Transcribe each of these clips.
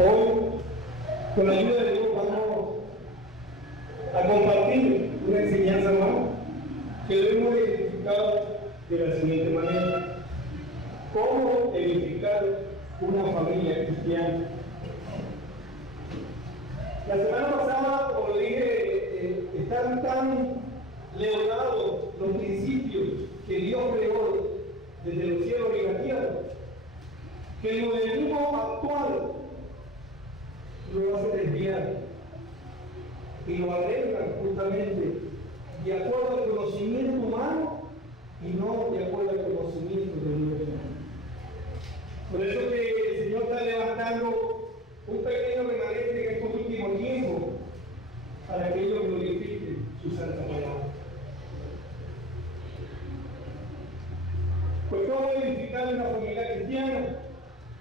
Hoy, con la ayuda de Dios, vamos a compartir una enseñanza más que debemos identificar de la siguiente manera: cómo edificar una familia cristiana. La semana pasada, como lo dije, están tan leonados los principios que Dios creó desde los cielos y la tierra, que el modernismo actual lo hace desviar y lo arregla justamente de acuerdo al conocimiento humano y no de acuerdo al conocimiento de Dios. Por eso que el Señor está levantando un pequeño remanente en estos últimos tiempos para que ellos glorifiquen su santa palabra. Pues cómo edificar una familia cristiana.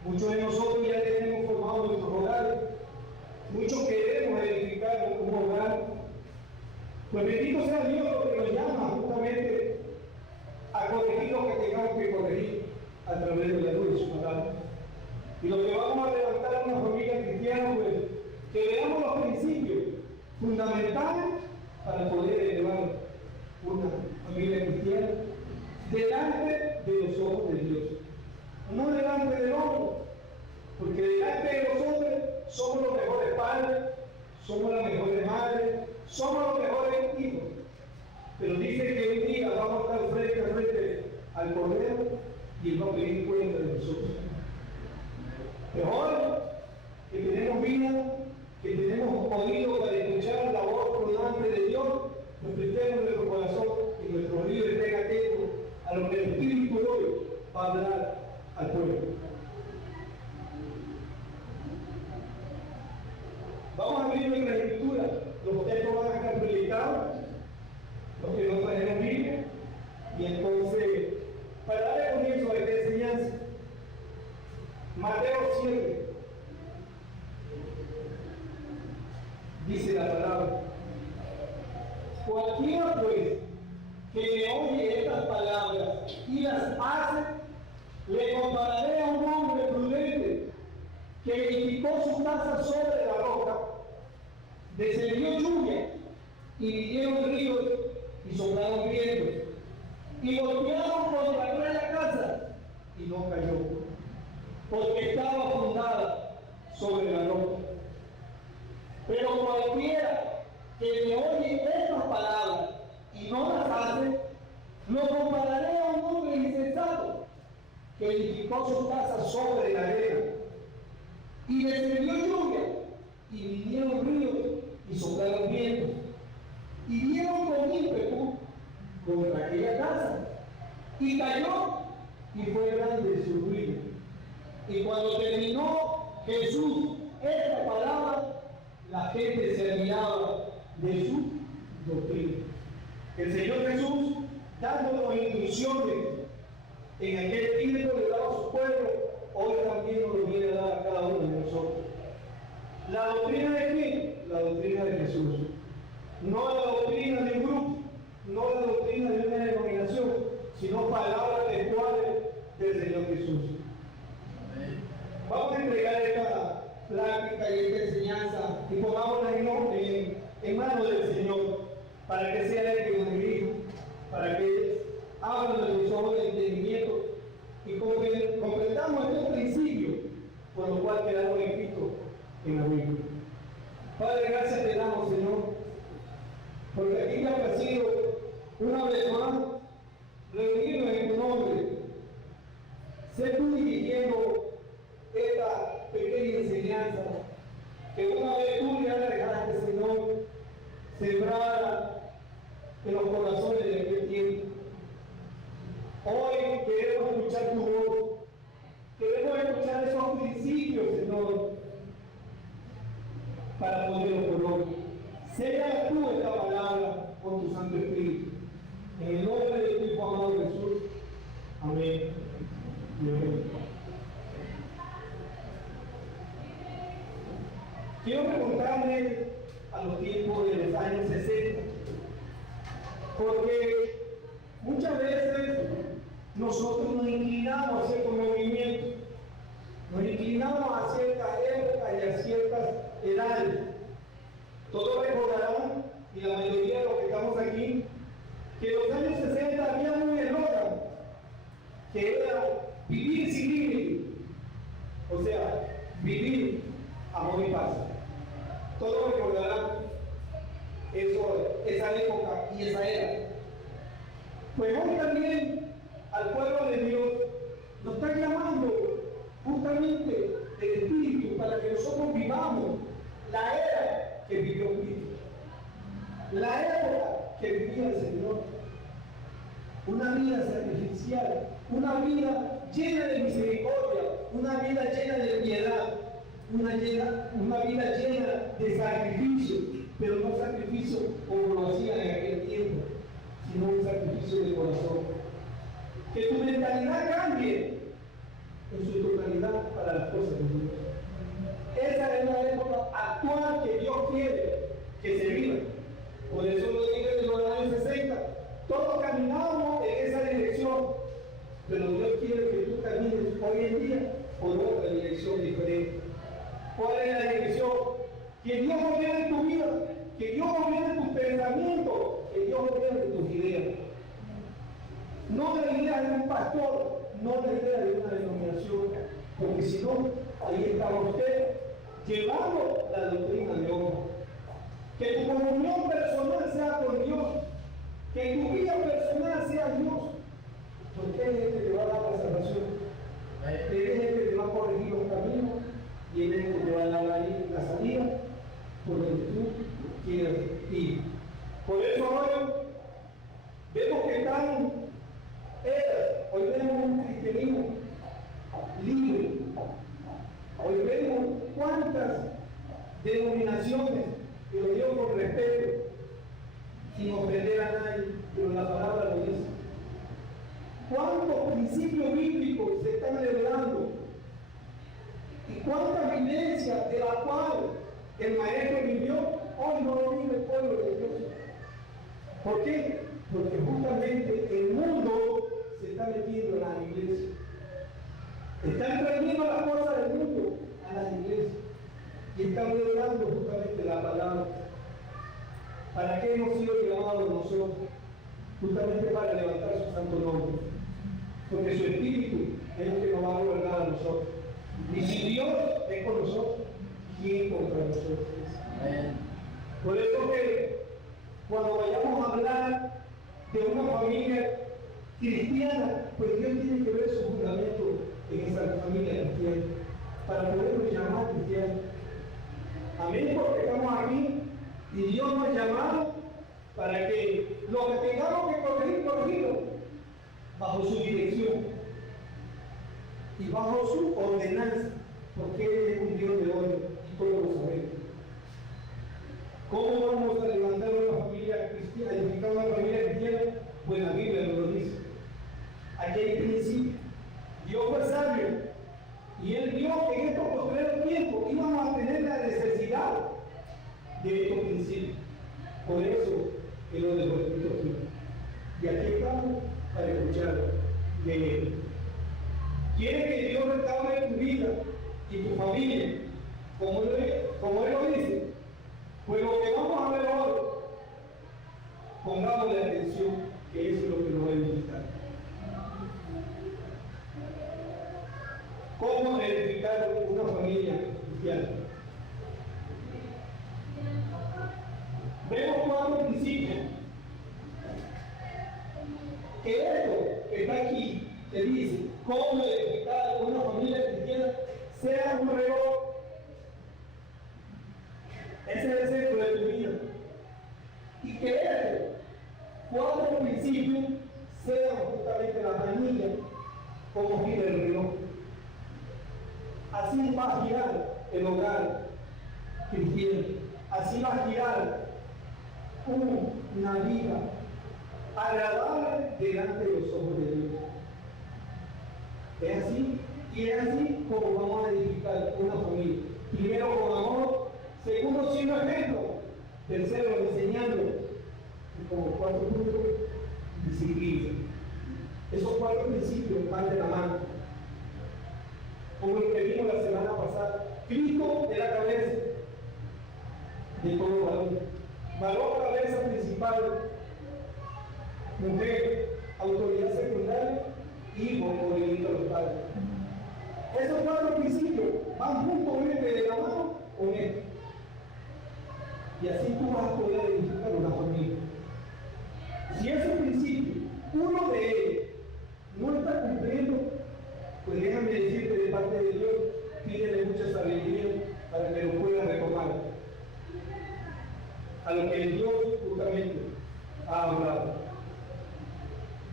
Muchos de nosotros ya tenemos formado nuestros hogares. Muchos queremos edificar un hogar. Pues bendito sea Dios lo que nos llama justamente a corregir lo que tengamos que corregir a través de la luz de su palabra. Y lo que vamos a levantar una familia cristiana, pues que veamos los principios fundamentales para poder elevar una familia cristiana delante de los ojos de Dios, no delante del hombre, porque delante de los hombres somos los mejores padres, somos las mejores madres, somos los mejores hijos, pero dice que un día vamos a estar frente a frente al Cordero y Él va a pedir cuenta de nosotros. Mejor que tenemos vida, que tenemos oído para escuchar la voz prudente de Dios, nos prestemos nuestro corazón y nuestro oído estén atentos a lo que el Espíritu hoy va a hablar al pueblo. Vamos a abrir nuestra escritura. Los textos van a estar predicados, los que no trajeron Biblia, y entonces, para darle comienzo a esta enseñanza, Mateo 7 dice la palabra: cualquiera pues que me oye estas palabras y las hace, le compararé a un hombre prudente que edificó su casa sobre la roca. Descendió lluvia y vinieron ríos y soplaron vientos y golpearon contra aquella casa y no cayó, porque estaba fundada sobre la roca. Pero cualquiera que me oye estas palabras y no las hace, lo compararé a un hombre insensato que edificó su casa sobre la arena. Y descendió lluvia y vinieron ríos y soplaron vientos y dieron con ímpetu contra aquella casa y cayó, y fue grande su ruina. Y cuando terminó Jesús esta palabra, la gente se admiraba de su doctrina. El Señor Jesús, dándonos instrucciones en aquel tiempo le daba a su pueblo, hoy también nos lo viene a dar a cada uno de nosotros. ¿La doctrina de quién? La doctrina de Jesús. No la doctrina de un grupo, no la doctrina de una denominación, sino palabras textuales del Señor Jesús. Amén. Vamos a entregar esta plática y esta enseñanza y pongámosla en manos del Señor, para que sea Él que nos dirija, para que abra los ojos de entendimiento y comprendamos estos principios por los cuales quedamos escritos en la Biblia. Padre, gracias te damos, Señor, porque aquí te ha placido una vez más reunirnos en tu nombre. Sé tú dirigiendo esta pequeña enseñanza que una vez tú ya la dejaste, Señor, sembrada en los corazones de aquel tiempo. Hoy queremos escuchar tu voz, queremos escuchar esos principios, Señor, para poderlo conocer. Sea tú esta palabra con tu Santo Espíritu. En el nombre de tu Hijo amado Jesús. Amén. Amén. Quiero preguntarle a los tiempos de los años 60, porque muchas veces nosotros nos inclinamos a ciertos movimientos, nos inclinamos a ciertas épocas y a que era vivir sin límite, o sea, vivir amor y paz. Todos recordarán esa época y esa era. Pues hoy también al pueblo de Dios nos está llamando justamente el Espíritu para que nosotros vivamos la era que vivió Cristo, la época que vivía el Señor. Una vida sacrificial, una vida llena de misericordia, una vida llena de piedad, una vida llena de sacrificio, pero no sacrificio como lo hacían en aquel tiempo, sino un sacrificio de corazón. Que tu mentalidad cambie en su totalidad para las cosas de Dios. Esa es la época actual que Dios quiere que se viva. Por eso lo dije en los años 60. Todos caminábamos en esa dirección, pero Dios quiere que tú camines hoy en día por otra dirección diferente. ¿Cuál es la dirección? Que Dios gobierne tu vida, que Dios gobierne tus pensamientos, que Dios gobierne tus ideas. No la idea de un pastor, no la idea de una denominación, porque si no, ahí está usted llevando la doctrina de hombre. Que tu comunión personal sea con Dios, que tu vida personal sea Dios, porque Él es el que te va a dar la salvación, Él es el que te va a corregir los caminos y Él es el que te va a dar la salida por donde tú quieras ir. Por eso hoy vemos que hoy vemos un cristianismo libre. Hoy vemos cuántas denominaciones, y lo digo con respeto, sin ofender a nadie, pero la palabra lo dice. ¿Cuántos principios bíblicos se están revelando? ¿Y cuántas vivencias de la cual el maestro vivió, hoy no lo vive el pueblo de Dios? ¿Por qué? Porque justamente el mundo se está metiendo en la iglesia. Están trayendo las cosas del mundo a las iglesias y están revelando justamente la palabra. ¿Para qué hemos sido llamados nosotros? Justamente para levantar su santo nombre. Porque su Espíritu es el que nos va a gobernar a nosotros. Y si Dios es con nosotros, ¿quién contra nosotros? Amén. Por eso que cuando vayamos a hablar de una familia cristiana, pues Dios tiene que ver su fundamento en esa familia cristiana, para podernos llamar cristianos. Amén, porque estamos aquí y Dios nos ha llamado para que lo que tengamos que corregirlo bajo su dirección y bajo su ordenanza, porque Él es un Dios de orden y todos lo sabemos. ¿Cómo vamos a levantar una familia cristiana, edificar una familia cristiana? Pues la Biblia nos lo dice. Aquí hay principio. Dios fue sabio y Él vio que en estos postreros tiempos íbamos a tener la necesidad de estos principios. Por eso Él lo dejó escrito aquí. Y aquí estamos para escuchar de Él. ¿Quieres que Dios restaure tu vida y tu familia? Como Él lo dice. Pues lo que vamos a ver hoy, pongámosle atención, que eso es lo que nos va a edificar. ¿Cómo edificar una familia cristiana? Vemos cuatro principios. Que esto que está aquí, que dice, cómo edificar una familia cristiana, sea un reloj. Ese es el centro de tu vida. Y que estos cuatro principios sean justamente la manilla como gira el reloj. Así va a girar el hogar cristiano. Así va a girar una vida agradable delante de los ojos de Dios. Es así, y es así como vamos a edificar una familia. Primero con amor, segundo siendo ejemplo, tercero enseñando, y como cuarto punto, disciplina. Esos cuatro principios van de la mano. Como el que vimos la semana pasada, Cristo es la cabeza de todo varón. Varón, cabeza principal, mujer, autoridad secundaria, hijo, obediente a los padres. Esos 4 principios van juntamente de la mano con esto. Y así tú vas a poder edificar una familia. Si esos principios, uno de ellos, no está cumpliendo, pues déjame decirte de parte de Dios, pídele mucha sabiduría para que lo pueda retomar. A lo que Dios justamente ha hablado.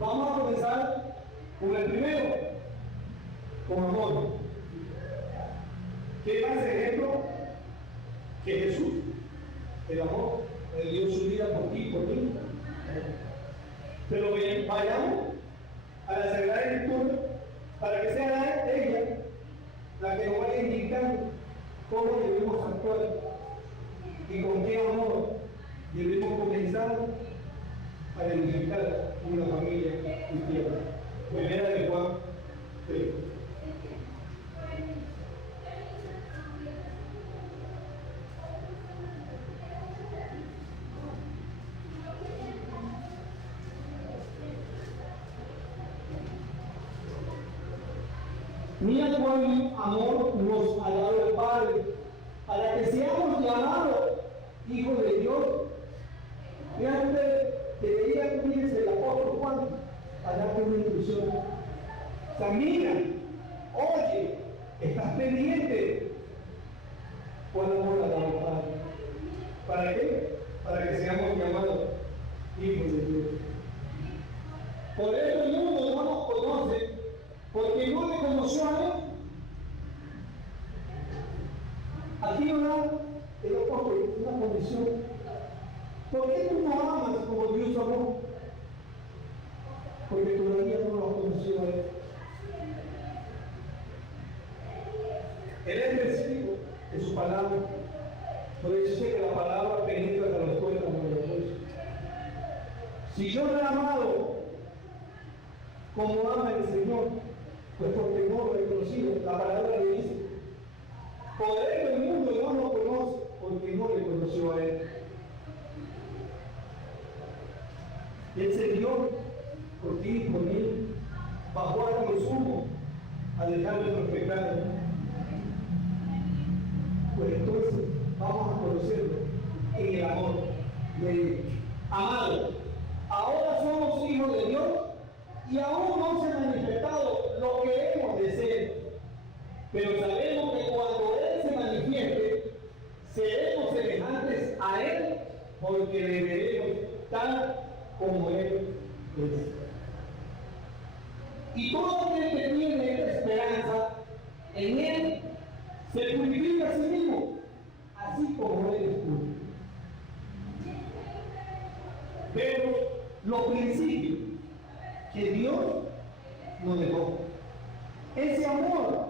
Vamos a comenzar con el primero, con amor. ¿Qué más ejemplo que Jesús? El amor, Él dio su vida por ti, por mí. Pero vayamos a la Sagrada Escritura para que sea ella la que nos vaya indicando cómo debemos actuar y con qué amor debemos comenzar a edificar una familia cristiana. Primera de Juan 3. Mira cuán amor nos ha dado el Padre para que seamos llamados hijos de Dios. Fíjate que de ella comienza el apóstol Juan a darte una instrucción. O sea, mira, oye, estás pendiente por el amor a dado el Padre. ¿Para qué? Para que seamos llamados hijos de Dios. Por eso el mundo no nos conoce, porque no le conoció a Él. Aquí nos da el apóstol una condición. ¿Por qué tú no amas como Dios amó? Porque todavía no lo has conocido a Él. Él es versículo de su palabra. Por eso dice que la palabra penetra hasta los tuétanos de los huesos. Si yo no he amado como ama el Señor, pues porque no lo he conocido. La palabra le dice, por eso el mundo no lo conoce, porque no le conoció a Él. Él se dio por ti y por mí, bajó hasta los humos a dejar nuestros pecados. Pues entonces vamos a conocerlo en el amor de Él. Amado, ahora somos hijos de Dios y aún no se ha manifestado lo que hemos de ser. Pero sabemos que cuando Él se manifieste, seremos semejantes a Él, porque le veremos tal como Él es. Y todo aquel que tiene esta esperanza en Él, se purifica a sí mismo, así como Él es puro. Pero los principios que Dios nos dejó, ese amor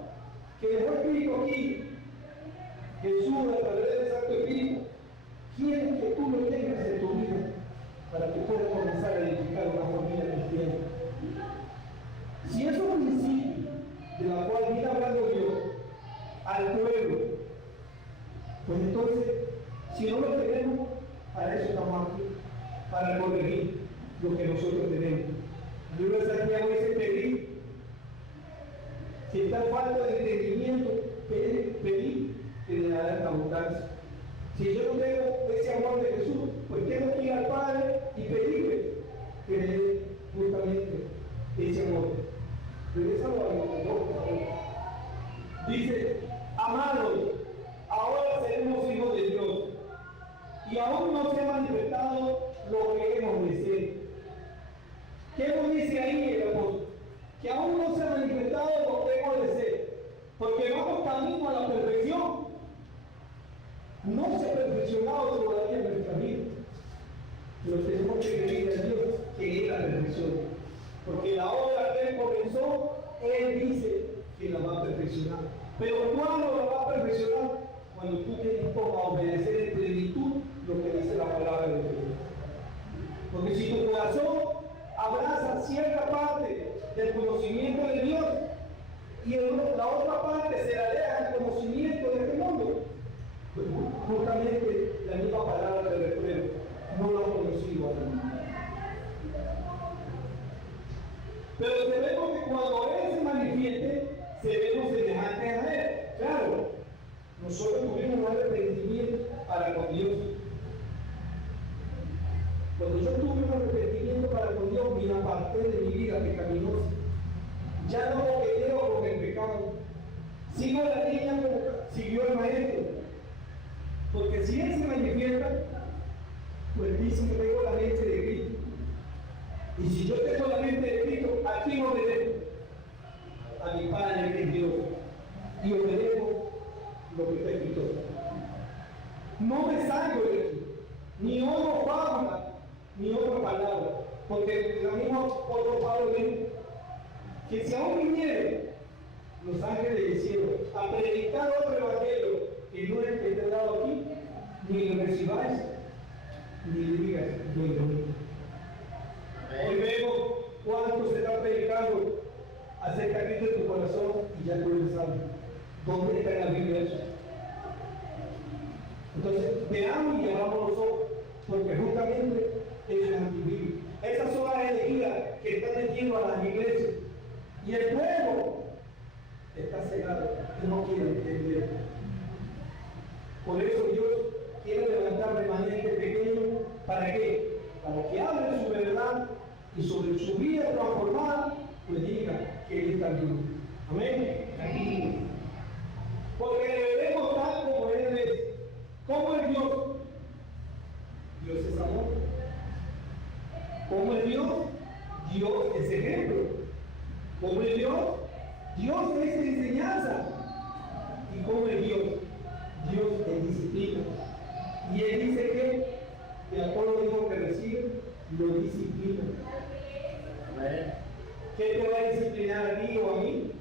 que dejó escrito aquí, Jesús a través del Santo Espíritu, quiere que tú lo tengas en tu vida para que puedas comenzar a edificar una familia cristiana. Si esos principios de la cual viene hablando Dios al pueblo, pues entonces, si no lo tenemos, para eso estamos aquí, para corregir lo que nosotros tenemos. El libro de Santiago dice pedir. Si está falta de entendimiento, pedir que le dará la abundancia. Si yo no tengo ese amor de Jesús, pues tengo que ir al Padre y pedirle que me dé justamente ese amor. Regresamos a lo que dice, amados, ahora seremos hijos de Dios y aún no se ha manifestado lo que hemos de ser. ¿Qué nos dice ahí el apóstol? Que aún no se ha manifestado lo que hemos de ser, porque vamos camino a la perfección. No se ha perfeccionado todavía en nuestra vida, pero tenemos que pedir a Dios que es la perfección, porque la obra que Él comenzó, Él dice que la va a perfeccionar. Pero ¿cuándo la va a perfeccionar? Cuando tú te dispongas a obedecer en plenitud lo que dice la palabra de Dios. Porque si tu corazón abraza cierta parte del conocimiento de Dios y la otra parte se aleja del conocimiento de este mundo, pues justamente la misma palabra de repruebo, no lo ha conocido aún. Pero sabemos que cuando Él pecaminosa. Ya no coqueteo con el pecado. Sigo a la niña como siguió el maestro. Porque si él se manifiesta, pues dice que tengo la mente de Cristo. Y si yo tengo la mente de Cristo, ¿a quién obedezco? A mi Padre que es Dios. Y obedezco lo que está escrito. No me salgo de aquí, ni oigo fábula, ni otra palabra. Porque la misma otro Pablo dijo que si aún vinieran los ángeles del cielo a predicar otro evangelio que no es el que te he dado aquí, ni lo recibáis, ni le digas, yo lo digo. Hoy vemos cuánto se está predicando acerca de Cristo en tu corazón y ya tú lo sabes. ¿Dónde está en la Biblia eso? Entonces, veamos y abramos los ojos, porque justamente eso es antibíblico. Esas son las elegidas que están metiendo a las iglesias. Y el pueblo está cegado y no quiere entender. Por eso Dios quiere levantar remanentes pequeños. ¿Para qué? Para que hablen su verdad y sobre su vida transformada, pues diga que Él está vivo. Amén. Amén. Porque le veremos tal como Él es. ¿Cómo es Dios? Dios es amor. ¿Cómo es Dios? Dios es ejemplo. ¿Cómo es Dios? Dios es enseñanza. ¿Y cómo es Dios? Dios es disciplina. Y Él dice que a todo lo hijo que recibe, lo disciplina. ¿Qué te va a disciplinar a ti o a mí?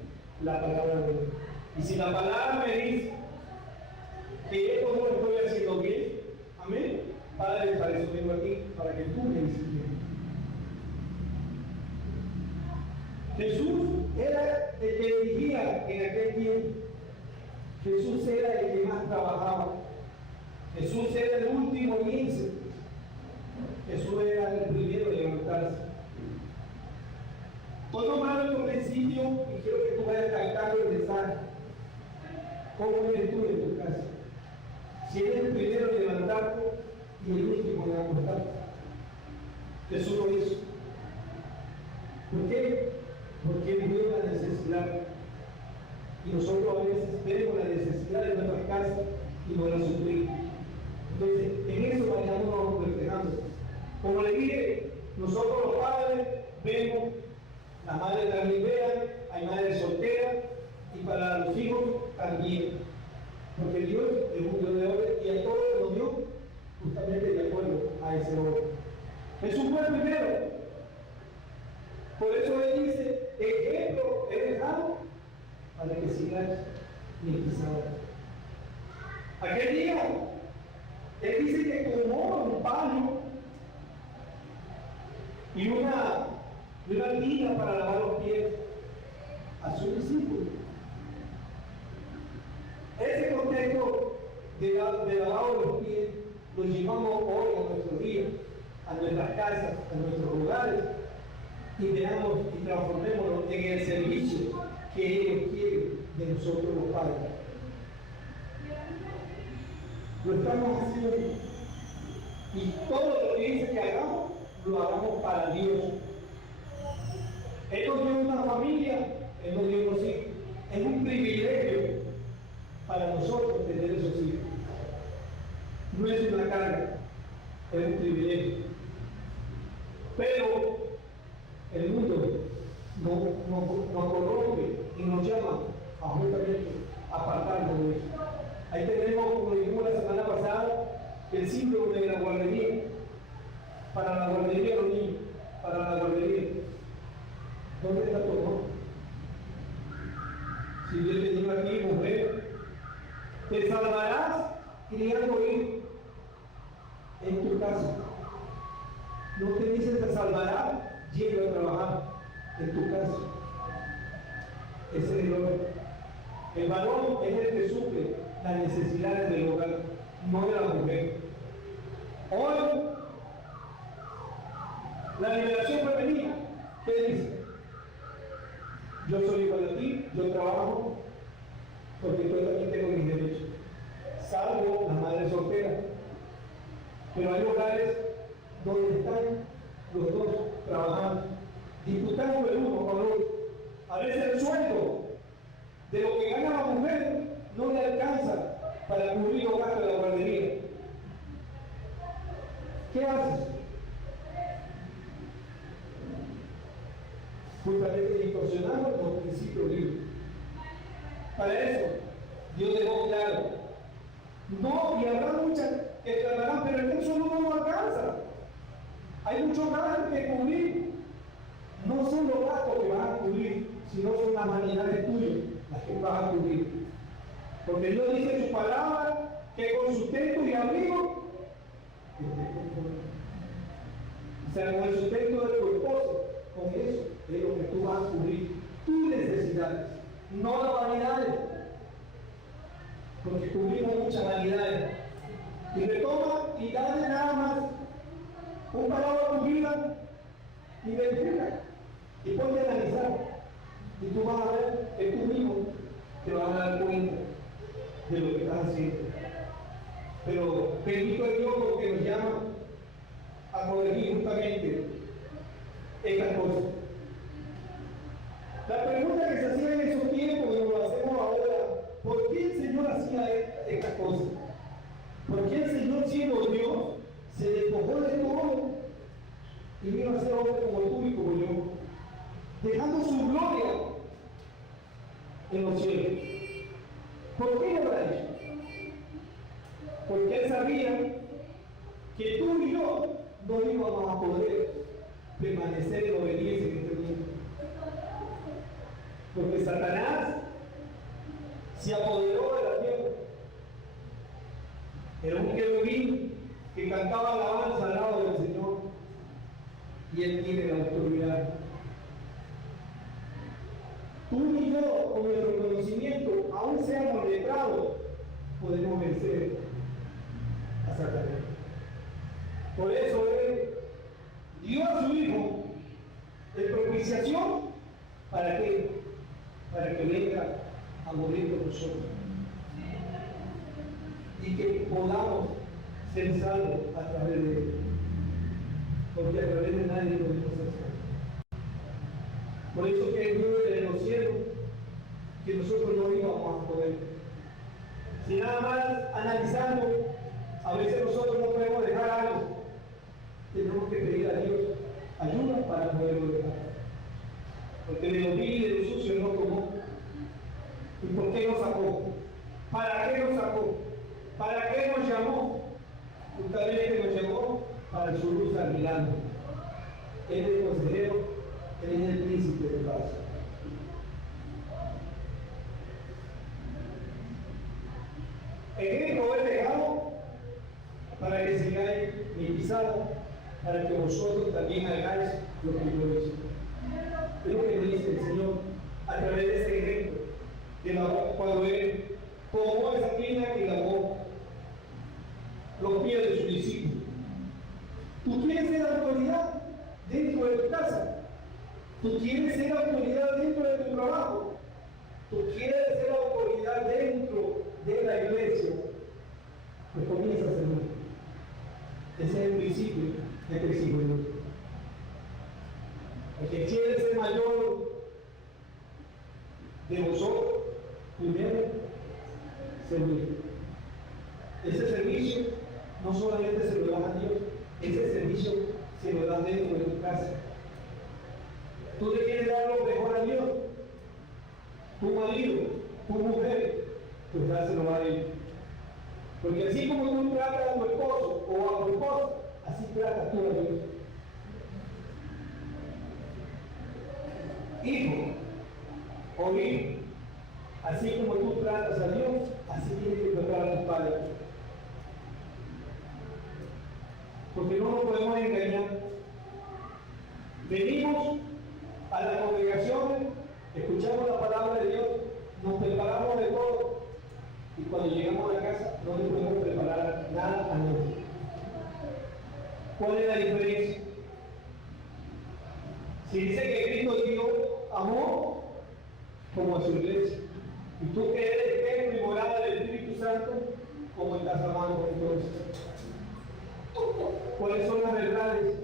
La palabra de Dios. Y si la palabra me dice que esto no lo estoy haciendo bien, amén, Padre, para eso vengo a ti, para que tú me disciplines. Jesús era el que dirigía en aquel tiempo. Jesús era el que más trabajaba. Jesús era el último en irse. Jesús era el primero en levantarse. Hoy nomás nuestro principio y quiero que tú vayas cantando el mensaje. ¿Cómo eres tú en tu casa? Si eres el primero en levantarte y el último en acostarte. Jesús lo hizo. ¿Por qué? Porque Él vio la necesidad. Y nosotros a veces vemos la necesidad de nuestras casas y no la suplimos. Entonces, en eso vayamos reflejando. Como le dije, nosotros los padres vemos, las madres también vean, hay madres solteras, y para los hijos también. Porque Dios es un Dios de orden y a todos nos dio justamente de acuerdo a ese orden. Jesús fue el primero. Por eso Él dice, ejemplo he dejado para que sigáis mis pisadas. Aquel día, Él dice que tomó un palo y una tina para lavar los pies a sus discípulos. Ese contexto de lavado de los pies lo llevamos hoy a nuestros días, a nuestras casas, a nuestros lugares, y veamos y transformémoslo en el servicio que ellos quieren de nosotros los padres. Lo estamos haciendo. Y todo lo que dice que hagamos, lo hagamos para Dios. Él nos dio una familia, Él nos dio unos hijos. Es un privilegio para nosotros tener esos hijos. No es una carga, es un privilegio. Pero el mundo nos corrompe y nos llama a justamente apartarnos de eso. Ahí tenemos, como dijimos la semana pasada, el símbolo de la guardería. Para la guardería los niños, para la guardería. ¿Dónde está tu amor? Si Dios te dijo aquí, mujer, te salvarás criando hijos en tu casa. No te dice te salvarás yendo a trabajar en tu casa. Ese es el hombre. El varón es el que suple las necesidades del hogar, no de la mujer. Hoy, la liberación femenina, ¿qué dice? Yo soy igual a ti, yo trabajo, porque yo también tengo mis derechos, salvo las madres solteras. Pero hay hogares donde están los dos trabajando disputando el uno con el otro. A veces el sueldo de lo que gana la mujer no le alcanza para cubrir los gastos de la guardería. ¿Qué haces? Justamente distorsionando los principios bíblicos. Para eso, Dios dejó claro. No, y habrá muchas que tratarán, pero el curso no alcanza. Hay muchos gastos que cubrir. No son los gastos que vas a cubrir, sino son las vanidades tuyas las que vas a cubrir. Porque Dios dice en su palabra que con sustento y abrigo, o sea, con el sustento de tu esposo, con eso es lo que tú vas a cubrir tus necesidades, no las vanidades. Porque cubrimos muchas vanidades. Y retoma y dale nada más un palabra a tu vida y verifica. Y ponte a analizar. Y tú vas a ver que tú mismo te vas a dar cuenta de lo que estás haciendo. Pero bendito es Dios porque nos llama a corregir justamente estas cosas. La pregunta que se hacía en esos tiempos y nos lo hacemos ahora, ¿por qué el Señor hacía estas cosas? ¿Por qué el Señor, siendo Dios, se despojó de todo y vino a ser hombre como tú y como yo, dejando su gloria en los cielos? ¿Por qué lo ha hecho? Porque Él sabía que tú y yo no íbamos a poder permanecer en obediencia en este mundo. Porque Satanás se apoderó de la tierra. Era un querubín que cantaba alabanza al lado del Señor. Y Él tiene la autoridad. Tú y yo, con nuestro conocimiento, aún seamos letrados, podemos vencer a Satanás. Por eso Él dio a su Hijo de propiciación. ¿Para qué? Para que venga a morir por nosotros. Y que podamos ser salvos a través de Él. Porque a través de nadie podemos ser salvos. Por eso que es Dios en los cielos, que nosotros no íbamos a poder. Si nada más analizando, a veces nosotros no podemos dejar algo. Tenemos que pedir a Dios ayuda para poderlo dejar. Porque de lo vil y de lo sucio no tomó. ¿Y por qué nos sacó? ¿Para qué nos sacó? ¿Para qué nos llamó? Justamente nos llamó para su luz admirando. Él es el consejero, Él es el príncipe de paz. Ejemplo es dejado para que sigáis mi pisada, para que vosotros también hagáis lo que yo hice. Es lo que dice el Señor a través de ese ejemplo, cuando Él tomó esa tina y lavó los pies de sus discípulos. ¿Tú quieres ser autoridad dentro de tu casa? ¿Tú quieres ser autoridad dentro de tu trabajo? ¿Tú quieres ser autoridad dentro de la iglesia? Pues comienza a hacerlo. Ese es el principio de crecimiento. El que quiere ser mayor de vosotros, primero, servir. Ese servicio no solamente se lo das a Dios, ese servicio se lo das dentro de tu casa. Tú le quieres dar lo mejor a Dios, tu marido, tu mujer, pues dáselo a Él. Porque así como tú tratas a tu esposo o a tu esposa, así tratas tú a Dios. Hijo o hijo, así como tú tratas a Dios, así tienes que tratar a tus padres. Porque no nos podemos engañar. Venimos a la congregación, escuchamos la palabra de Dios, nos preparamos de todo, y cuando llegamos a la casa no le podemos preparar nada a nadie. ¿Cuál es la diferencia? Si dice que Cristo dio amor como a su iglesia, y tú que eres templo y morada del Espíritu Santo, ¿cómo estás amando entonces? ¿Cuáles son las verdades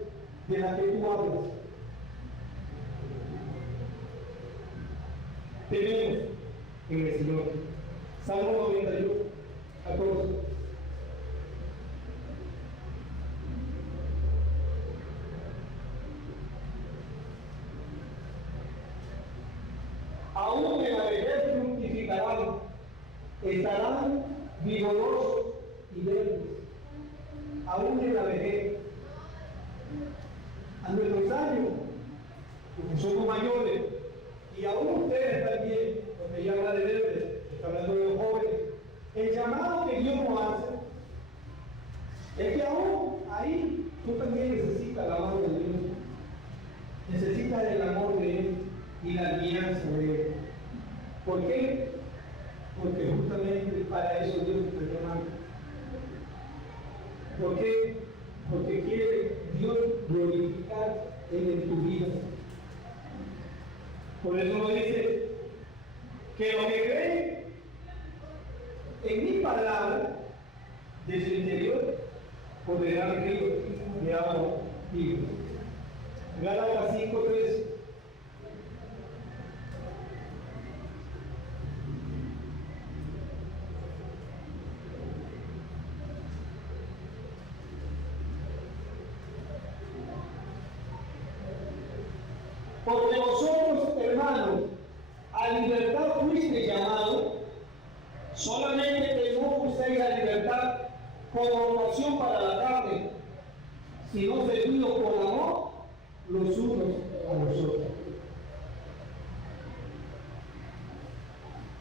de las que tú hablas? tenemos en el Señor. Salmo 91, 14. Aún en la vejez fructificarán, estarán vigorosos y verdes. Aún en la vejez. A nuestros años, porque somos mayores, y aún ustedes también, porque ya habla de verdes, está hablando de los jóvenes, el llamado que Dios nos hace es que aún ahí tú también necesitas la mano de Dios, necesitas el amor de Él y la alianza de Él. ¿Por qué? Porque justamente para eso Dios te llama. ¿Por qué? Porque quiere Dios glorificar en tu vida. Por eso nos dice que los que creen en mi palabra, de su interior, correrán ríos de agua viva. Gálatas 5:3. Porque vosotros, hermanos, a libertad fuiste llamados, solamente que no uséis la libertad como ocasión para la carne, sino servidos por amor los unos a los otros.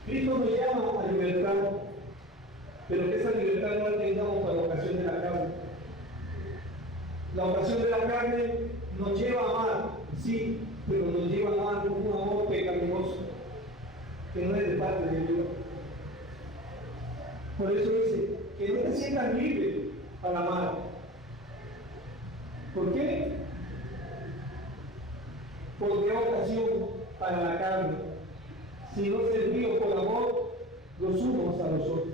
Cristo nos llama a libertad, pero que esa libertad no la tengamos para la ocasión de la carne. La ocasión de la carne nos lleva a amar, sí, pero nos lleva a amar con un amor pecaminoso, que no es de parte de Dios. Por eso dice, que no te sientas libre para amar. ¿Por qué? Porque es ocasión para la carne, sino servidos por amor los unos a los otros.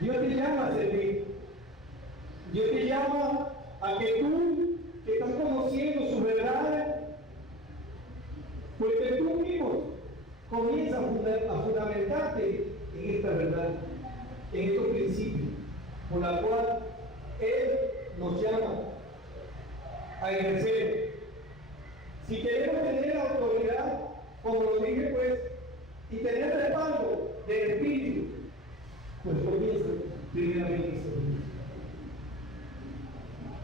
Dios te llama a servir. Dios te llama a que tú, que estás conociendo sus verdades, porque tú mismo comienzas a fundamentarte en esta verdad, en estos principios, por la cual Él nos llama a ejercer. Si queremos tener autoridad, como lo dije, pues, y tener respaldo del Espíritu, pues comienza primeramente a servir.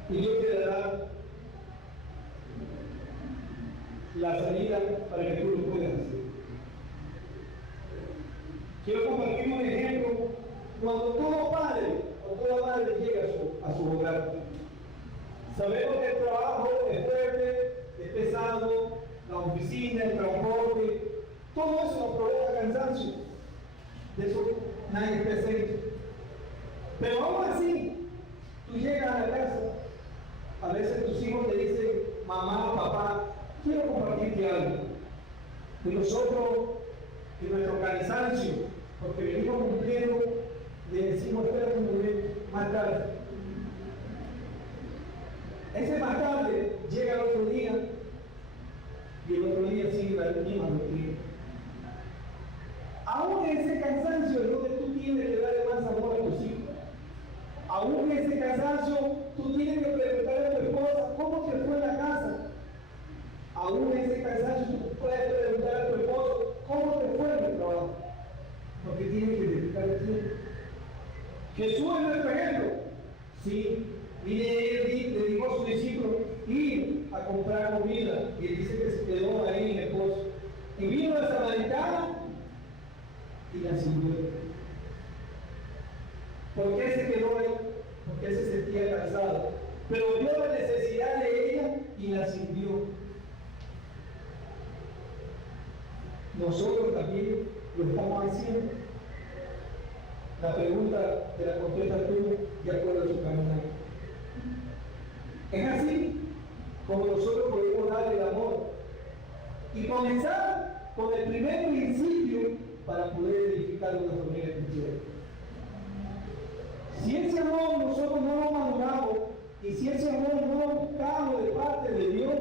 Y Dios te dará la salida para que tú lo puedas hacer. Quiero compartir un ejemplo. Cuando todo padre o toda madre llega a su hogar, sabemos que el trabajo es fuerte, es pesado, la oficina, el transporte, todo eso nos provoca cansancio. De eso nadie está exento. Pero aún así, tú llegas a la casa, a veces tus hijos te dicen, mamá o papá, quiero compartirte algo. Y nosotros, en nuestro cansancio, porque venimos cumpliendo, le decimos, espera un momento, más tarde. Ese más tarde llega el otro día, y el otro día sigue la misma rutina. Aún en ese cansancio es donde tú tienes que darle más amor a tus hijos. Aún en ese cansancio, tú tienes que preguntarle a tu esposa, ¿cómo te fue en la casa? Aún en ese cansancio, tú puedes preguntar a tu esposo, ¿cómo te fue en el trabajo? Porque tienes que dedicar el tiempo. Jesús es nuestro ejemplo. Sí, él le dijo a sus discípulos ir a comprar comida, y él dice que se quedó ahí en el pozo. Y vino la samaritana y la sirvió. ¿Por qué se quedó ahí? Porque él se sentía cansado. Pero vio la necesidad de ella y la sirvió. Nosotros también lo estamos haciendo. La pregunta te la contestas tú de acuerdo a tu caminar. Es así como nosotros podemos dar el amor y comenzar con el primer principio para poder edificar una familia cristiana. Si ese amor nosotros no lo maduramos y si ese amor no lo buscamos de parte de Dios,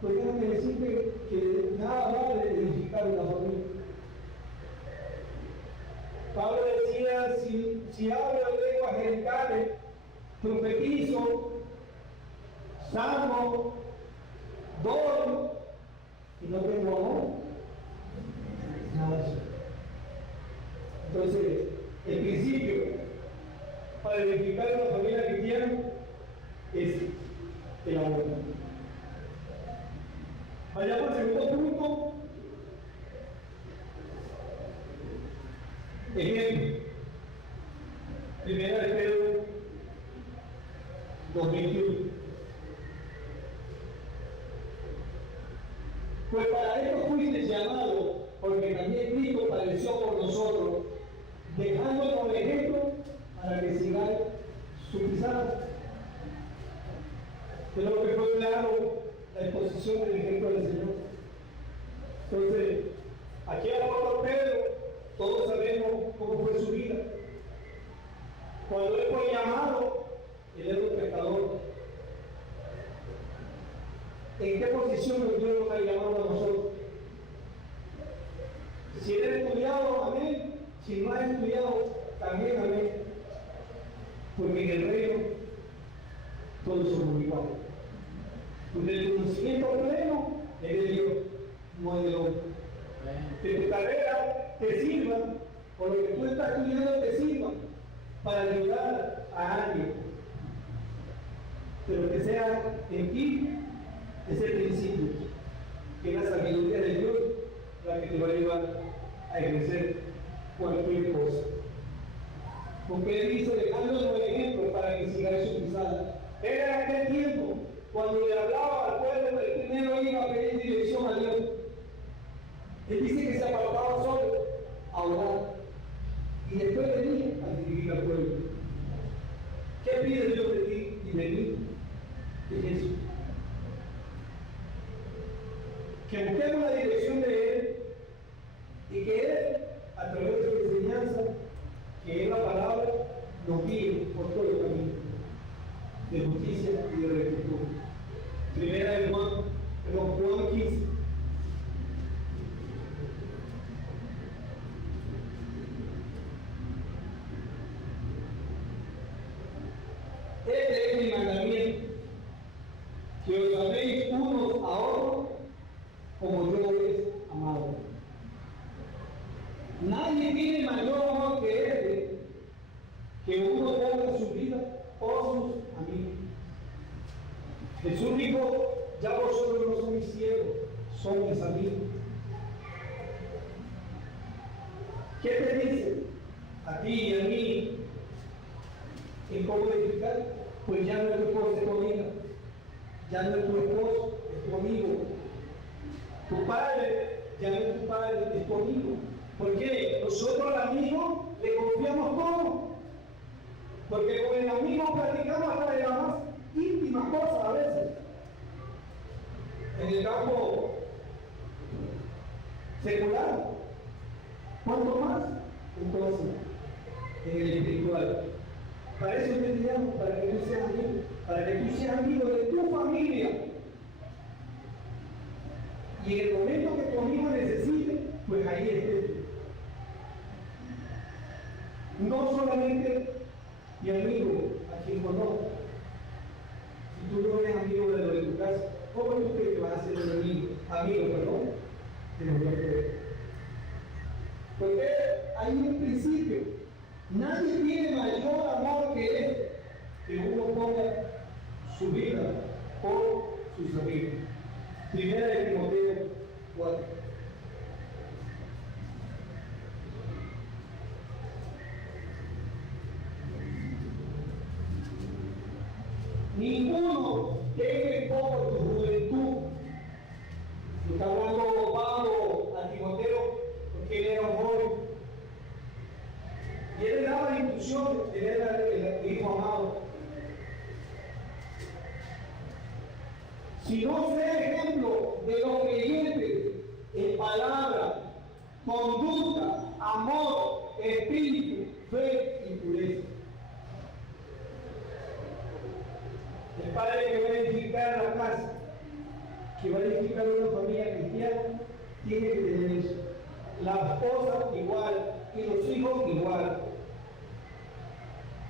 pues déjame decirte que nada vale edificar una familia. si hablo de lenguas angelicales, profetizo, salmo, doy, y no tengo amor, nada de eso. Entonces, el principio para edificar una familia cristiana es el amor. Vayamos al segundo punto. Ejemplo. Primera de Pedro 2:21. Pues para esto fuiste llamados, porque también Cristo padeció por nosotros, dejándonos ejemplo para que sigáis su pisada. Creo que fue claro la exposición del ejemplo del Señor. Entonces, aquí al apóstol Pedro, todos sabemos cómo fue su vida. Cuando él fue llamado, él era un pecador. ¿En qué posición Dios nos ha llamado a nosotros? Si él ha estudiado, amén. Si no ha estudiado, también amén. Porque en el reino todos somos iguales. Porque el conocimiento pleno es de Dios, no es del hombre. Que tu carrera te sirva, o lo que tú estás estudiando te sirva para ayudar a alguien. Pero que sea en ti ese principio, que es la sabiduría de Dios la que te va a ayudar a ejercer cualquier cosa. Porque él hizo dejándonos el ejemplo para que sigáis su pisada. Era en aquel tiempo cuando le hablaba al pueblo, el primero iba a pedir dirección a Dios. Él dice que se apartaba solo a orar y después venía a dirigir al pueblo. ¿Qué pide Dios de ti y de mí? De Jesús. Que busquemos la dirección de Él y que Él, a través de su enseñanza, que es la palabra, nos guíe por todo el camino de justicia y de rectitud. Primera de Juan 15. Este es mi mandamiento, que os améis unos a otros como yo os he amado. Nadie tiene mayor amor que este, que uno ponga su vida por sus amigos. Jesús dijo: ya vosotros no sois mis siervos, son mis amigos. ¿Qué te dice a ti y a mí en cómo edificar? Pues ya no es tu esposo, es tu amiga. Ya no es tu esposo, es tu amigo. Tu padre ya no es tu padre, es tu amigo. ¿Por qué? Nosotros al amigo le confiamos todo. Porque con el amigo platicamos hasta de las más íntimas cosas a veces. En el campo secular, ¿cuánto más? Entonces, en el espiritual. Para eso te llamo, para que tú seas amigo, para que tú seas amigo de tu familia. Y en el momento que tu amigo necesite, pues ahí estés. No solamente mi amigo, a quien conozco. Si tú no eres amigo de lo de tu casa, ¿cómo tú crees que vas a ser un amigo? Amigo, perdón, de lo que crees. Porque hay un principio. Nadie tiene mayor amor que este, que uno ponga su vida por sus amigos. Primera de Timoteo 4. Ninguno tenga poco tu juventud. Está hablando Pablo a Timoteo porque él era un joven. Y él le daba la instrucción, él era el hijo amado. Si no sé ejemplo de los creyentes en palabra, conducta, amor, espíritu, fe y pureza. El padre que va a edificar la casa, que va a edificar una familia cristiana, tiene que tener eso. La esposa igual y los hijos igual.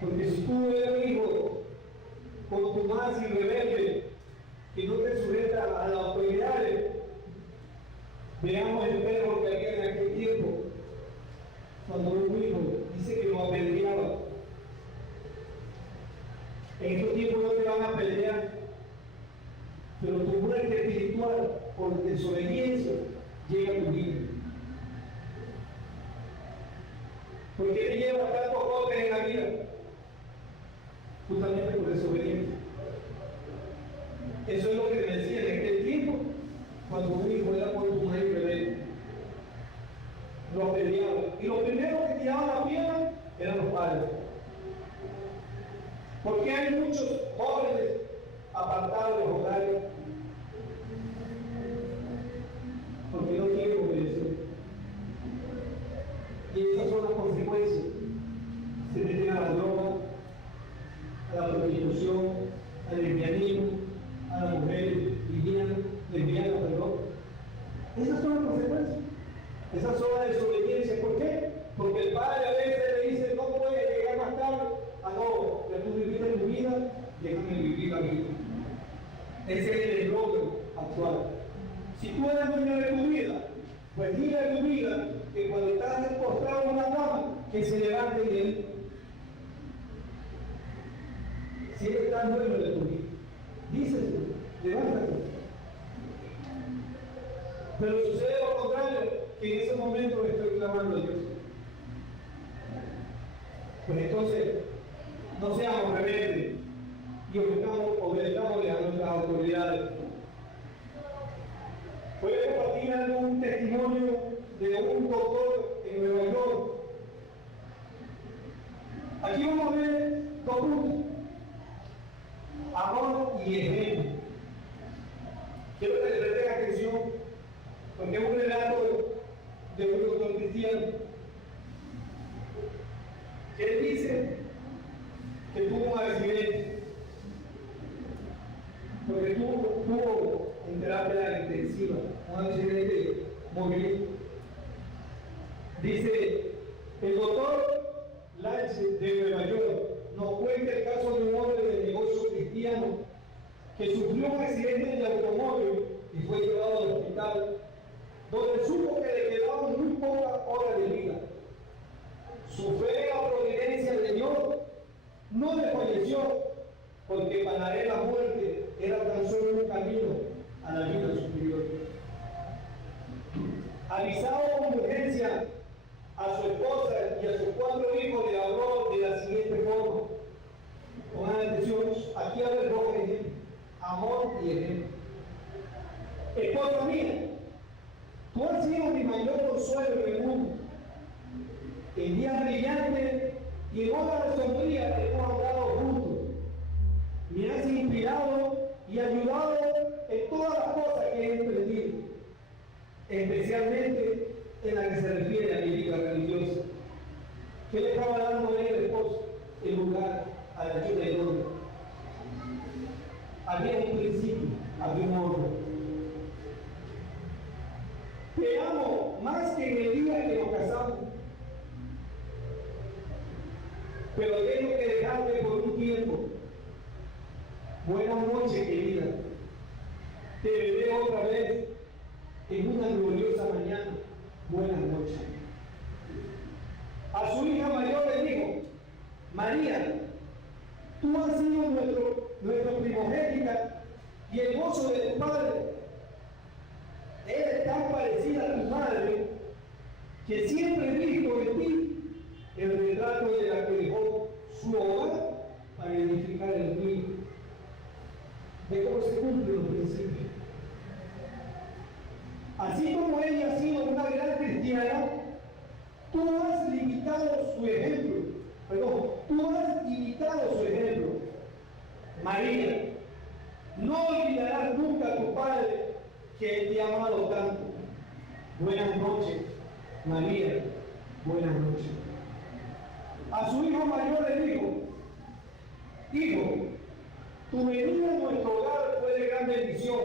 Porque si tú eres un hijo contumaz y rebelde, que no te sujeta a las autoridades, veamos el perro que había en aquel tiempo, cuando un hijo dice que lo apedreaba. En estos tiempos no te van a apedrear, pero tu muerte espiritual por desobediencia llega a tu vida. ¿Por qué te llevas tantos golpes en la vida? Justamente por desobediencia. Eso es lo que me decía en aquel tiempo, cuando un hijo era contumaz y rebelde. Lo apedreaba. Y los primeros que tiraban la piedra eran los padres. ¿Por qué hay muchos jóvenes apartados de los hogares? Porque no quieren obedecer. Y esas son las consecuencias. Se meten a la droga, a la prostitución, al lesbianismo, a las mujeres lesbianas, perdón. Esas son las consecuencias. Esas son las desobediencias. ¿Por qué? Porque el padre a veces le dice, no puedes llegar más tarde. Ah, no, ya tú viviste tu vida, déjame vivir la vida. Ese es el eslogan actual. Si tú eres dueño de tu vida, pues dile a tu vida que cuando estás postrado en una cama, que se levante de él. Si él está dueño de tu vida, díselo, levántate. Pero sucede lo contrario, que en ese momento le estoy clamando a Dios. Pues entonces, no seamos rebeldes y obedezcámosle a nuestras autoridades. Voy a compartir un testimonio de un doctor en Nueva York. Aquí vamos a ver dos puntos: amor y ejemplo. Quiero que le presten atención, porque es un relato de un doctor cristiano que dice que tuvo un accidente, porque tuvo en terapia intensiva un accidente móvil. Dice, el doctor Lance de Nueva York nos cuenta el caso de un hombre de negocio cristiano que sufrió un accidente de automóvil y fue llevado al hospital, donde supo que le quedaban muy pocas horas de vida. Su fe en la providencia de Dios no desfalleció, porque para él la muerte era tan solo un camino a la vida superior. Avisado con urgencia a su esposa y a sus 4 hijos, le habló de la siguiente forma. Pongan atención, aquí habla dos ejemplos: amor y ejemplo. Esposa mía, tú has sido mi mayor consuelo en el mundo. En días brillantes y en horas de sombría hemos andado juntos. Me has inspirado y ayudado en todas las cosas que he emprendido, especialmente en la que se refiere a mi vida religiosa. ¿Qué le estaba dando a él, esposo, en lugar a la ayuda de Dios? Había un principio, había un orden. Te amo más que en el día que nos casamos, pero tengo que dejarte por un tiempo. Buenas noches, querida. Te veré otra vez en una gloriosa mañana. Buenas noches. A su hija mayor le dijo, María, tú has sido nuestro primogénita y el gozo de tu padre. Eres tan parecida a tu madre que siempre he visto en ti el retrato de la que dejó su hogar para edificar el mío. De cómo se cumplen los principios. Así como ella ha sido una gran cristiana, tú has imitado su ejemplo. María, no olvidarás nunca a tu padre que te ha amado tanto. Buenas noches, María, buenas noches. A su hijo mayor le dijo, hijo, tu venida en nuestro hogar fue de gran bendición.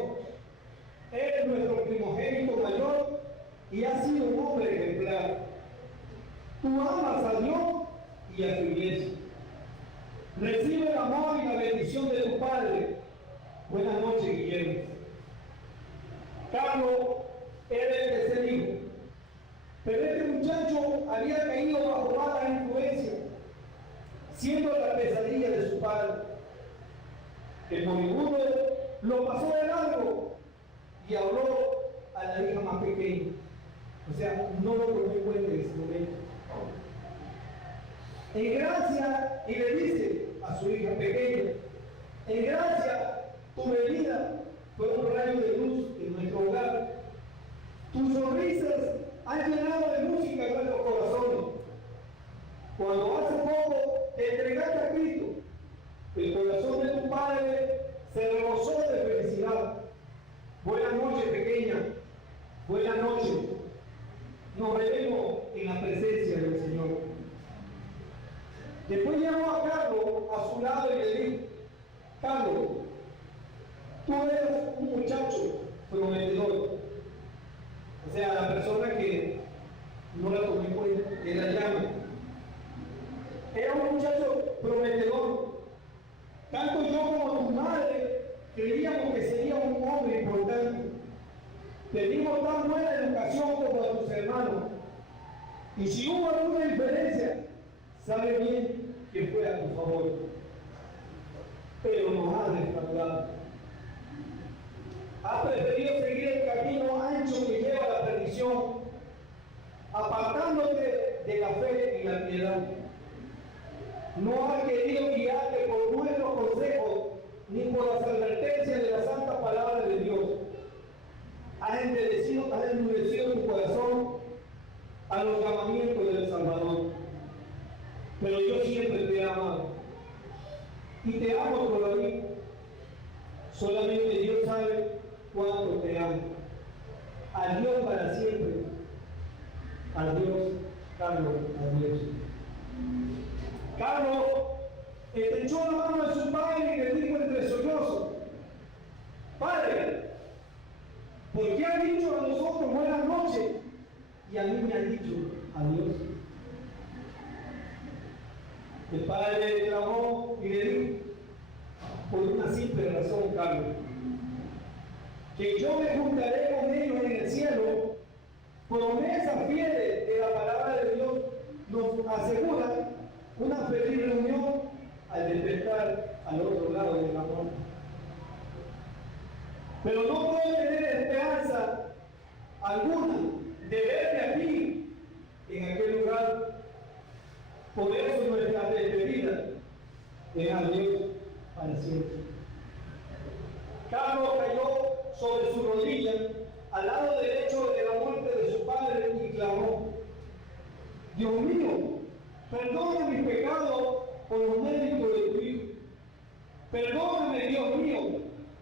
Eres nuestro primogénito mayor y has sido un hombre ejemplar. Tú amas a Dios y a su iglesia. Recibe el amor y la bendición de tu padre. Buenas noches, Guillermo. Carlos era el tercer hijo, pero este muchacho había caído bajo mala influencia, siendo la pesadilla de su padre. El moribundo lo pasó de largo y habló a la hija más pequeña. O sea, no lo tomó en cuenta en ese momento. En gracia, y le dice a su hija pequeña, en gracia, tu venida fue un rayo de luz en nuestro hogar. Tus sonrisas han llenado de música nuestros corazones. Cuando hace poco te entregaste a Cristo, el corazón de tu padre se rebosó de felicidad. Buenas noches, pequeña. Buenas noches. Nos veremos en la presencia del Señor. Después llamó a Carlos a su lado y le dijo: Carlos, tú eres un muchacho prometedor. O sea, la persona que no la tomé en cuenta, que la llama. Era un muchacho prometedor. Tanto yo como tu madre creíamos que sería un hombre importante. Te dimos tan buena educación como a tus hermanos. Y si hubo alguna diferencia, sabe bien que fue a tu favor. Pero nos has defraudado. Has preferido seguir el camino ancho que lleva a la perdición, apartándote de la fe y la piedad. No has querido guiarte por nuestros consejos ni por las advertencias de la santa palabra de Dios. Has endurecido tu corazón a los llamamientos del Salvador. Pero yo siempre te he amado y te amo todavía. Solamente Dios sabe cuánto te amo. Adiós para siempre. Adiós, Carlos. Adiós. Carlos estrechó la mano de su padre y le dijo entre sollozos: Padre, ¿por qué has dicho a nosotros buenas noches y a mí me has dicho adiós? El padre le clamó y le dijo: por una simple razón, Carlos, que yo me juntaré con ellos en el cielo. Promesas fieles de la palabra de Dios nos asegura una feliz reunión al despertar al otro lado de la muerte. Pero no puedo tener esperanza alguna de verte aquí en aquel lugar. Por eso nuestra despedida es adiós para siempre. Carlos cayó sobre su rodilla al lado derecho de la muerte de su padre y clamó: Dios mío, perdona mis pecados por los méritos de tu Hijo. Perdóname, Dios mío,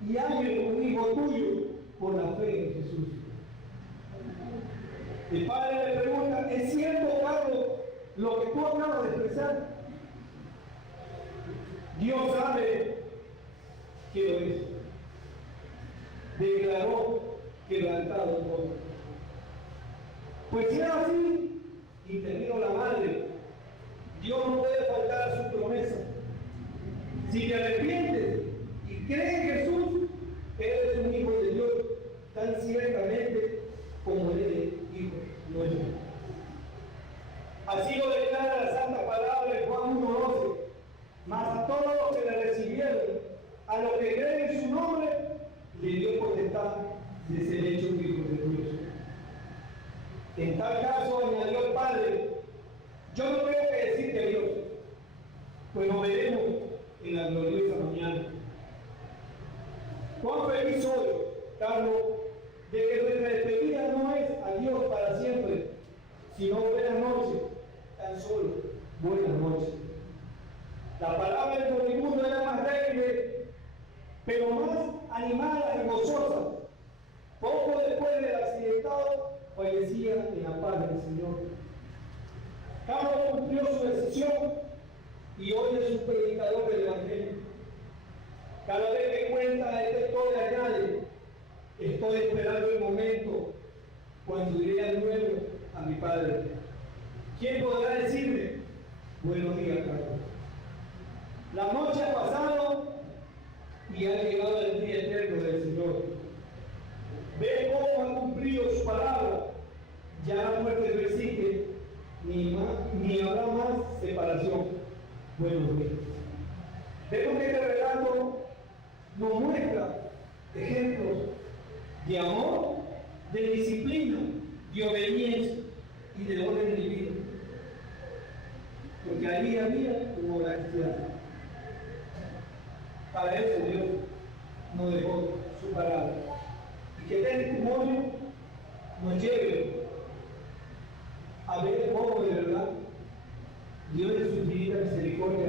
y hazme un hijo tuyo por la fe en Jesús. El padre le pregunta: ¿es cierto, Carlos, lo que tú acabas de expresar? Dios sabe que lo es. Declaró quebrantado todo. Pues si era así, intervino la madre. Dios no puede faltar a su promesa. Si te arrepientes y crees en Jesús, eres un hijo de Dios, tan ciertamente como Él es hijo nuestro. Así lo declara la santa palabra en Juan 1:12. Mas a todos los que le recibieron, a los que creen en su nombre, le dio potestad de ser hechos hijos de Dios. En tal caso, añadió el Padre, yo no tengo que decirte Dios, pues nos veremos en la gloriosa mañana. Cuán feliz soy, Carlos, de que nuestra despedida no es adiós para siempre, sino buenas noches, tan solo buenas noches. La palabra del moribundo era más débil, pero más animada y gozosa. Poco después del accidentado, fallecía en la paz del Señor. Carlos cumplió su decisión y hoy es un predicador del Evangelio. Cada vez que cuenta esta historia añade: estoy esperando el momento cuando iré al nuevo a mi Padre. ¿Quién podrá decirme: buenos días, Carlos? La noche ha pasado y ha llegado el día eterno del Señor. Ve cómo ha cumplido su palabra. Ya la muerte no existe, ni habrá más separación. Buenos días. Vemos que este relato nos muestra ejemplos de amor, de disciplina, de obediencia y de orden divino. Porque allí había una obra cristiana. Para eso Dios nos dejó su palabra. Y que este testimonio nos lleve a ver cómo de verdad Dios en su infinita misericordia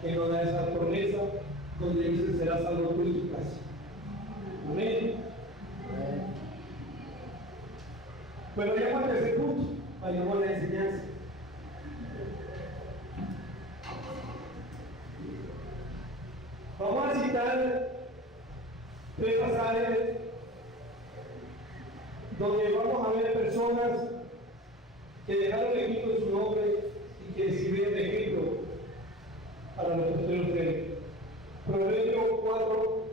que nos da esa promesa donde dice será salvo tú y tu casa. Amén. Pero ya al tercer punto, vayamos a la enseñanza. Vamos a citar 3 pasajes donde vamos a ver personas que dejaron Egipto en su nombre y que sirvieron de ejemplo para los futuros creyentes. Proverbios 4.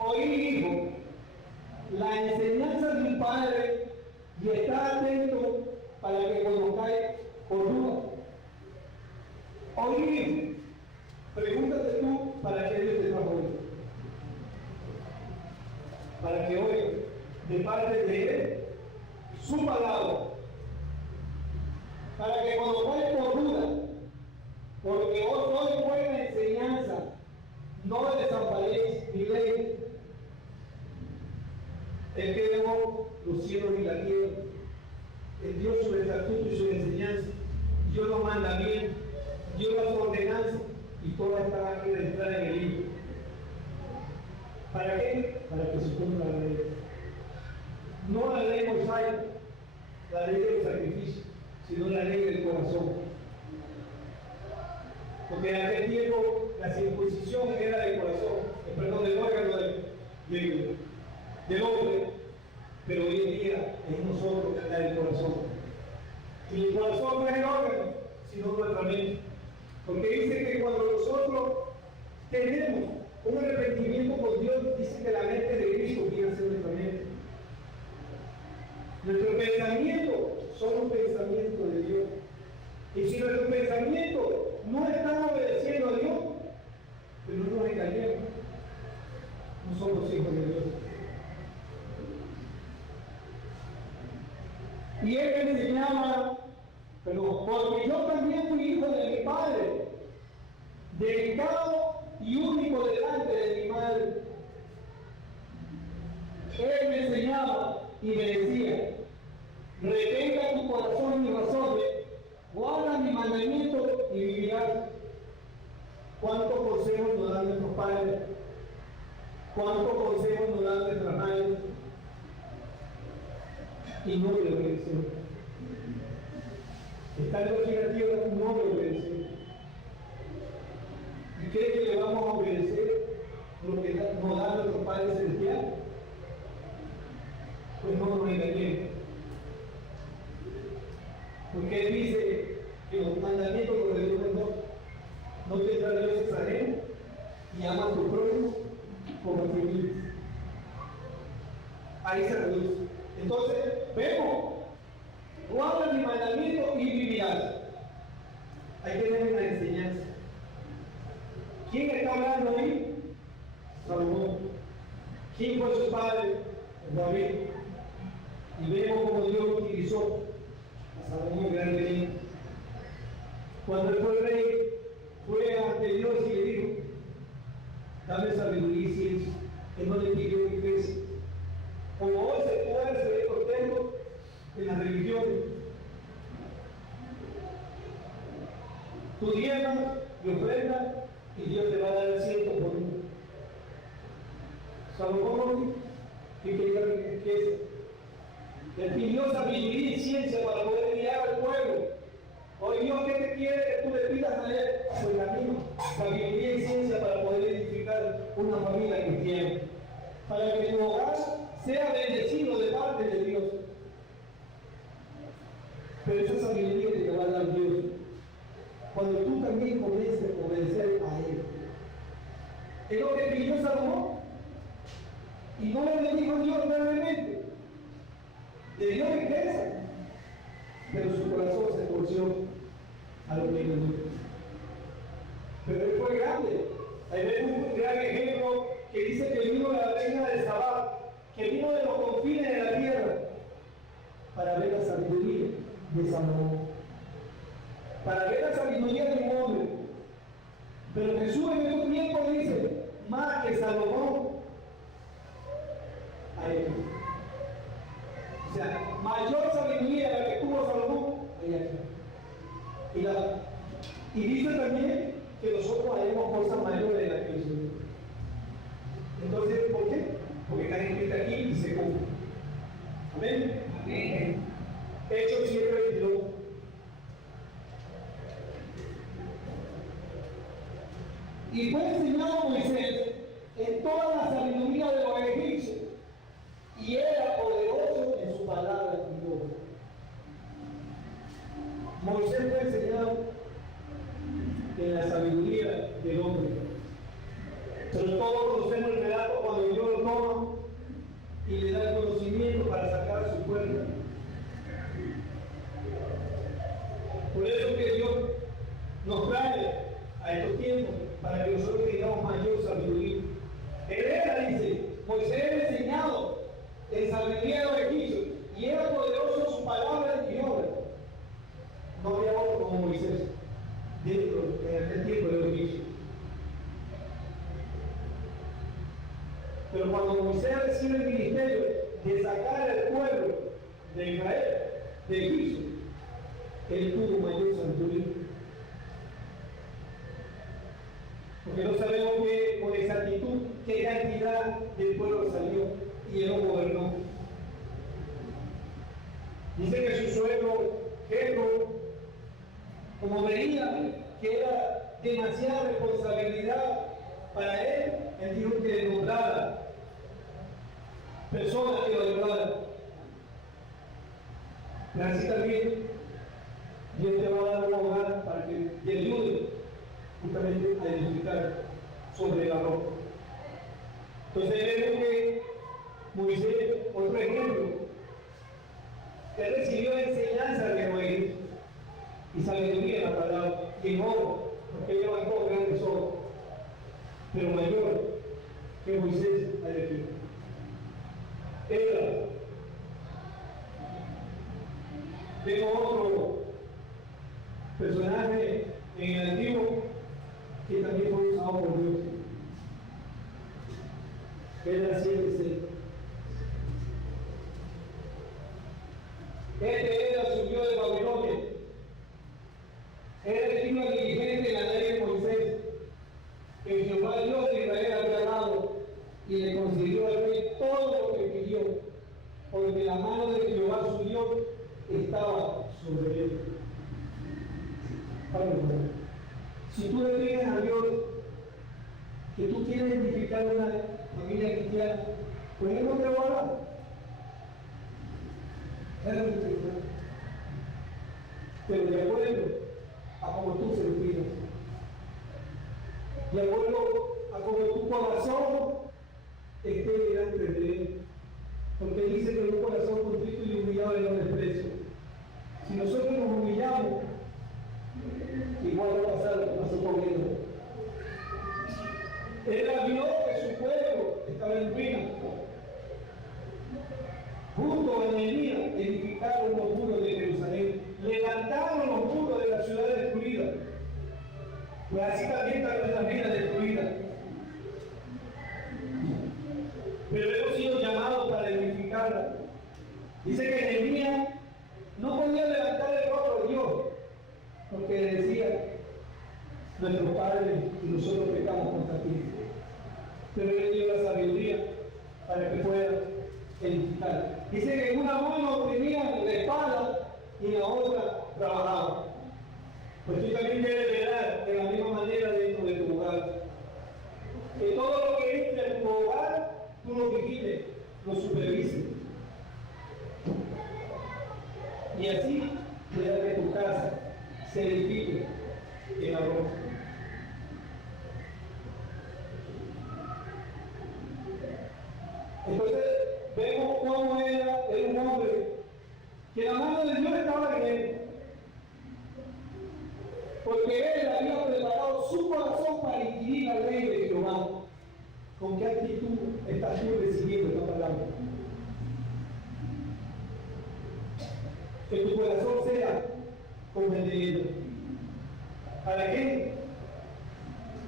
Oí, hijo, la enseñanza de un padre y está atento para que conozcáis por duda. Oí, hijo, pregúntate tú para qué Dios te trajo hoy. Para que oigas de parte de Él su palabra, para que conozcáis por duda, porque os doy buena enseñanza, no desamparéis mi ley. El que dejó los cielos y la tierra, el Dios su estatuto y su enseñanza, Dios los mandamientos, Dios las ordenanzas, y todas están aquí registradas en el libro. ¿Para qué? Para que se cumpla la ley. No la ley mosaica, la ley del sacrificio, sino la ley del corazón. Porque en aquel tiempo la circuncisión era del corazón, perdón, del órgano del hombre, pero hoy en día es nosotros la del corazón. Y el corazón no es el órgano, sino nuestra mente. Porque dice que cuando nosotros tenemos un arrepentimiento con Dios, dice que la mente de Cristo viene a ser nuestra mente. Nuestros pensamientos son los pensamientos de Dios. Y si nuestros pensamientos no están obedeciendo a Dios, pues no nos engañemos. No somos hijos de Dios. Y él me enseñaba, pero porque yo también fui hijo de mi padre, delicado y único delante de mi madre. Él me enseñaba y me decía, retenga tu corazón y mis razones, guarda mi mandamiento y vivirás. ¿Cuántos consejos nos dan nuestros padres? ¿Cuántos consejos nos dan nuestras madres? Y no le obedecemos. Estando aquí en la tierra, no le obedecemos. ¿Y cree que le vamos a obedecer lo que nos da nuestro Padre Celestial? Pues no nos engañemos. Porque Él dice que los mandamientos los de Dios no tendrá Dios ajeno y ama a tu prójimo como a ti mismo. Ahí se reduce. Entonces, vemos, guarda mi mandamiento y vivirás. Ahí tenemos la enseñanza. ¿Quién está hablando ahí? Salomón. ¿Quién fue su padre? David. Y vemos cómo Dios utilizó a Salomón grandemente. Cuando él fue rey, fue ante Dios y le dijo, dame sabiduría y ciencia, que no le pidió riqueza. Como hoy se ve contento en las religiones. Tu diezma y ofrenda y Dios te va a dar el 100 por uno. Salomón, que quería riqueza, le pidió sabiduría y ciencia para poder guiar al pueblo. Hoy Dios, ¿qué te quiere que tú le pidas a Él? Pues la misma, sabiduría y ciencia para poder edificar una familia cristiana, para que tu hogar sea bendecido de parte de Dios. Pero esa sabiduría te va a dar Dios cuando tú también comiences a obedecer a Él. Es lo que pidió Salomón. Y no le bendijo Dios realmente. Le dio riqueza, pero su corazón se torció a lo que le dio. Pero él fue grande. Ahí vemos un gran ejemplo que dice que vino la reina de Sabá, que vino de los confines de la tierra para ver la sabiduría de Salomón, para ver la sabiduría de un hombre. Pero Jesús en estos tiempos dice, más que Salomón, a él. O sea, mayor sabiduría la que tuvo Salomón, hay aquí. Y dice también que nosotros haremos cosas mayores de las que hizo Dios. Entonces, ¿por qué? Porque está escrito aquí y se cumple. Amén. Amén. Hechos 7:22. Y fue enseñado a Moisés en toda la sabiduría de los egipcios, y era poderoso en su palabra y obra. Moisés fue enseñado en la sabiduría del hombre. Pero todos conocemos el relato cuando Dios lo toma y le da el conocimiento para sacar a su pueblo. Por eso que Dios nos trae a estos tiempos para que nosotros tengamos mayor sabiduría. Herrera dice, Moisés era enseñado en sabiduría de los egipcios y era poderoso en su palabra y obra. No había otro como Moisés dentro en aquel tiempo de los egipcios. Pero cuando Moisés recibe el ministerio de sacar al pueblo de Israel, de Egipto, él tuvo mayor sabiduría. Porque no sabemos con exactitud qué cantidad del pueblo salió y él lo gobernó. Dice que su suegro, Jethro, como veía que era demasiada responsabilidad para él dijo que le nombrara personas que lo ayudaran. Pero así también Dios te va a dar un hogar para que te ayude justamente a edificar sobre la roca. Entonces vemos que Moisés, otro ejemplo, él recibió enseñanza de Moisés y sabiduría en la palabra y en obra, porque él levantó grandes obras, pero mayor que Moisés al equipo. Era. Tengo otro personaje en el Antiguo que también fue usado por Dios. Era 7:6. Este era subió de Babilonia. Era el estilo dirigente de la ley de Moisés, que Jehová Dios de Israel había dado, y le concedió al rey todo lo que pidió, porque la mano de Jehová su Dios estaba sobre él. Si tú le pides a Dios que tú quieres edificar una familia cristiana, pues Él no te va a dar. Pero de acuerdo a como tú se lo pidas, de acuerdo a como tu corazón esté delante de Él, porque dice que un corazón contrito y humillado Él no desprecia. Si nosotros nos humillamos, igual va a pasar lo que pasó con él. Él vio que su pueblo estaba en ruina. Junto a Nehemías edificaron los muros de Jerusalén, levantaron los muros de la ciudad destruida. Pues así también está nuestra vida destruida. Pero hemos sido llamados para edificarla. Dice que Nehemías no podía levantar el rostro de Dios, porque decía, nuestros padres y nosotros pecamos contra ti. Pero Él dio la sabiduría para que pueda edificar. Dice que en una mano tenían la espada y en la otra trabajaban. Pues tú también debes velar de la misma manera dentro de tu hogar. Que todo lo que entra en tu hogar, tú lo vigiles, lo supervises. Y así Entonces vemos cómo era un hombre que la mano de Dios estaba en él, porque él había preparado su corazón para inquirir la ley de Jehová. ¿Con qué actitud estás tú recibiendo esta palabra? Que tu corazón sea como el de él. ¿Para qué?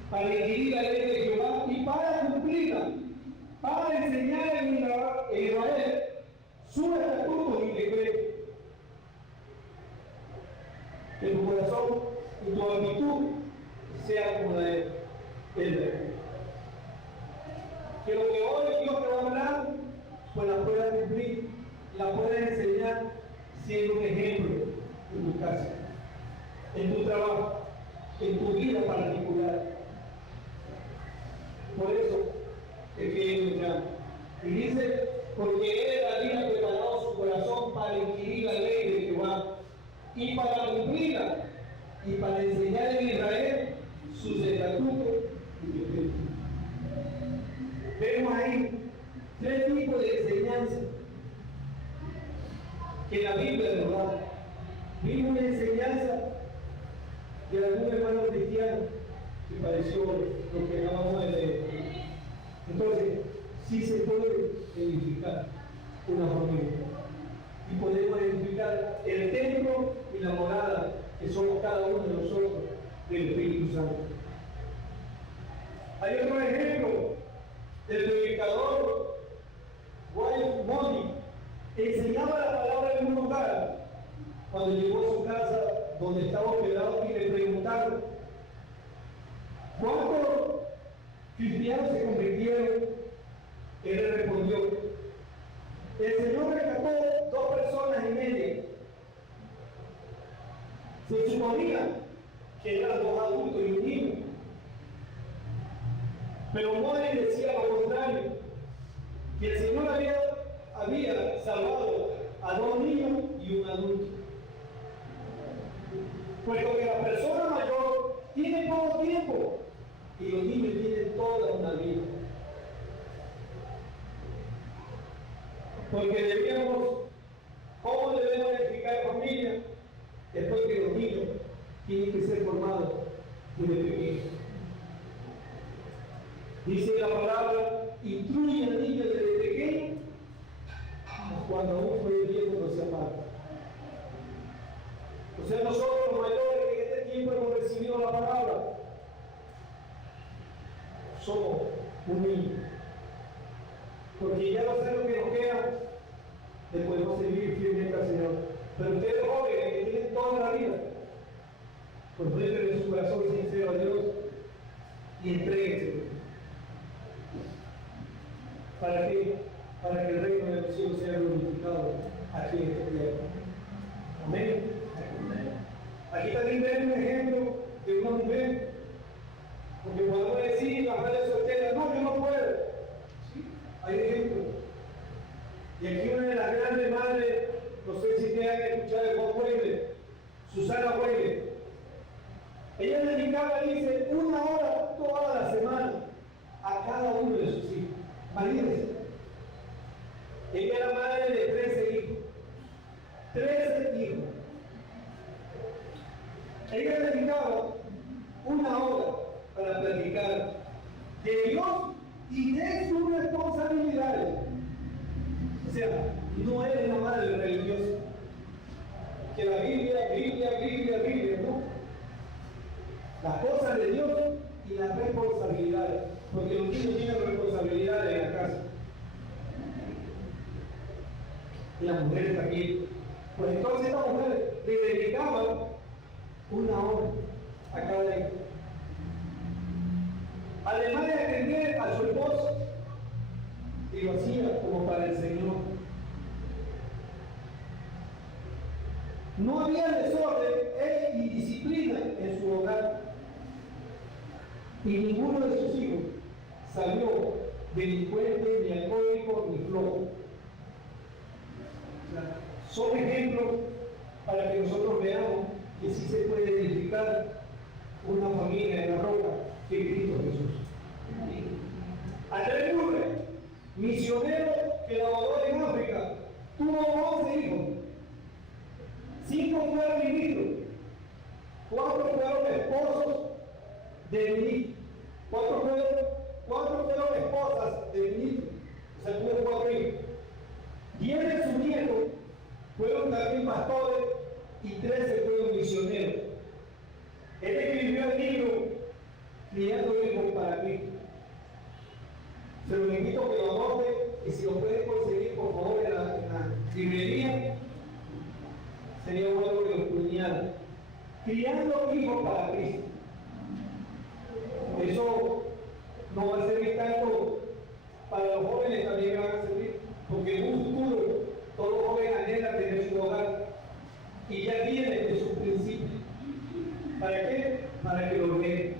Para inquirir la ley de Jehová y para cumplirla, para enseñar en Israel sus estatutos y decretos. Que tu corazón y tu actitud sea como la de él. Que lo que hoy Dios te va a hablar, pues la puedas cumplir, la puedas enseñar siendo un ejemplo en tu casa, en tu trabajo, en tu vida particular. Por eso es que Él nos llama. Y dice, porque Él había preparado su corazón para inquirir la ley de Jehová y para cumplirla y para enseñar en Israel sus estatutos y decretos. Vemos ahí tres tipos de enseñanza que la Biblia nos da. Vimos una enseñanza de algún hermano cristiano que pareció lo que acabamos de leer. Entonces, sí se puede edificar una familia y podemos edificar el templo y la morada que somos cada uno de nosotros del Espíritu Santo. Hay otro ejemplo del predicador Wayne Moody, enseñaba la palabra en un lugar cuando llegó a su casa donde estaba hospedado y le preguntaron ¿cuántos cristianos se convirtieron? Él le respondió, el Señor rescató 2 personas y media. Se suponía que eran 2 adultos y un niño. Pero Moody decía lo contrario, que el Señor había salvado a 2 niños y un adulto. Puesto que la persona mayor tiene poco tiempo y los niños tienen toda una vida. Porque ¿cómo debemos edificar familia? Después que los niños tienen que ser formados desde pequeños. Dice la palabra, instruye al niño desde pequeño, cuando aún fue viejo no se aparta. O sea, nosotros los mayores que en este tiempo hemos recibido la palabra, somos un niño. Porque ya no sé lo que nos queda, le podemos servir fielmente al Señor. Pero ustedes jóvenes que tienen toda la vida, pues muestren su corazón sincero a Dios y entréguense. ¿Para qué? Para que el reino de los cielos sea glorificado aquí en este tierra. Amén. Aquí también vemos un ejemplo de una mujer, porque podemos decir las madres solteras, no, yo no puedo. ¿Sí? Hay ejemplos. Y aquí una de las grandes madres, no sé si ustedes han escuchado de Bob Weiler, Susana Weiler. Ella dedicaba, dice, 1 hora toda la semana a cada uno de sus hijos. Imagínense. Ella era madre de 13 hijos. 13 hijos. Ella dedicaba 1 hora para platicar de Dios y de sus responsabilidades. O sea, no era una madre religiosa. Que la Biblia, ¿no? Las cosas de Dios y las responsabilidades. Porque los niños tienen responsabilidades en la casa. Y las mujeres también. Pues entonces esta mujer le dedicaba 1 hora a cada hijo. Además de atender a su esposo, y lo hacía como para el Señor. No había desorden y disciplina en su hogar. Y ninguno de sus hijos salió delincuente, ni alcohólico, ni flojo. O sea, son ejemplos para que nosotros veamos que sí se puede edificar una familia en la roca que es Cristo Jesús. Andrés Murray misionero que laboró en África, tuvo 11 hijos. 5 fueron ministros, 4 fueron esposos de ministros, 4 fueron esposas de ministros, o sea, tuvo 4 hijos. 10 de sus nietos fueron también pastores y 13 fueron misioneros. Él escribió el libro Criando Hijos para Cristo. Se lo invito a que lo anote y si lo pueden conseguir por favor en la librería, sería bueno que lo puñaran. Criando Hijos para Cristo. Eso no va a servir tanto para los jóvenes, también van a servir, porque en un futuro todos los jóvenes anhelan tener su hogar y ya tienen de sus principios. ¿Para qué? Para que lo vean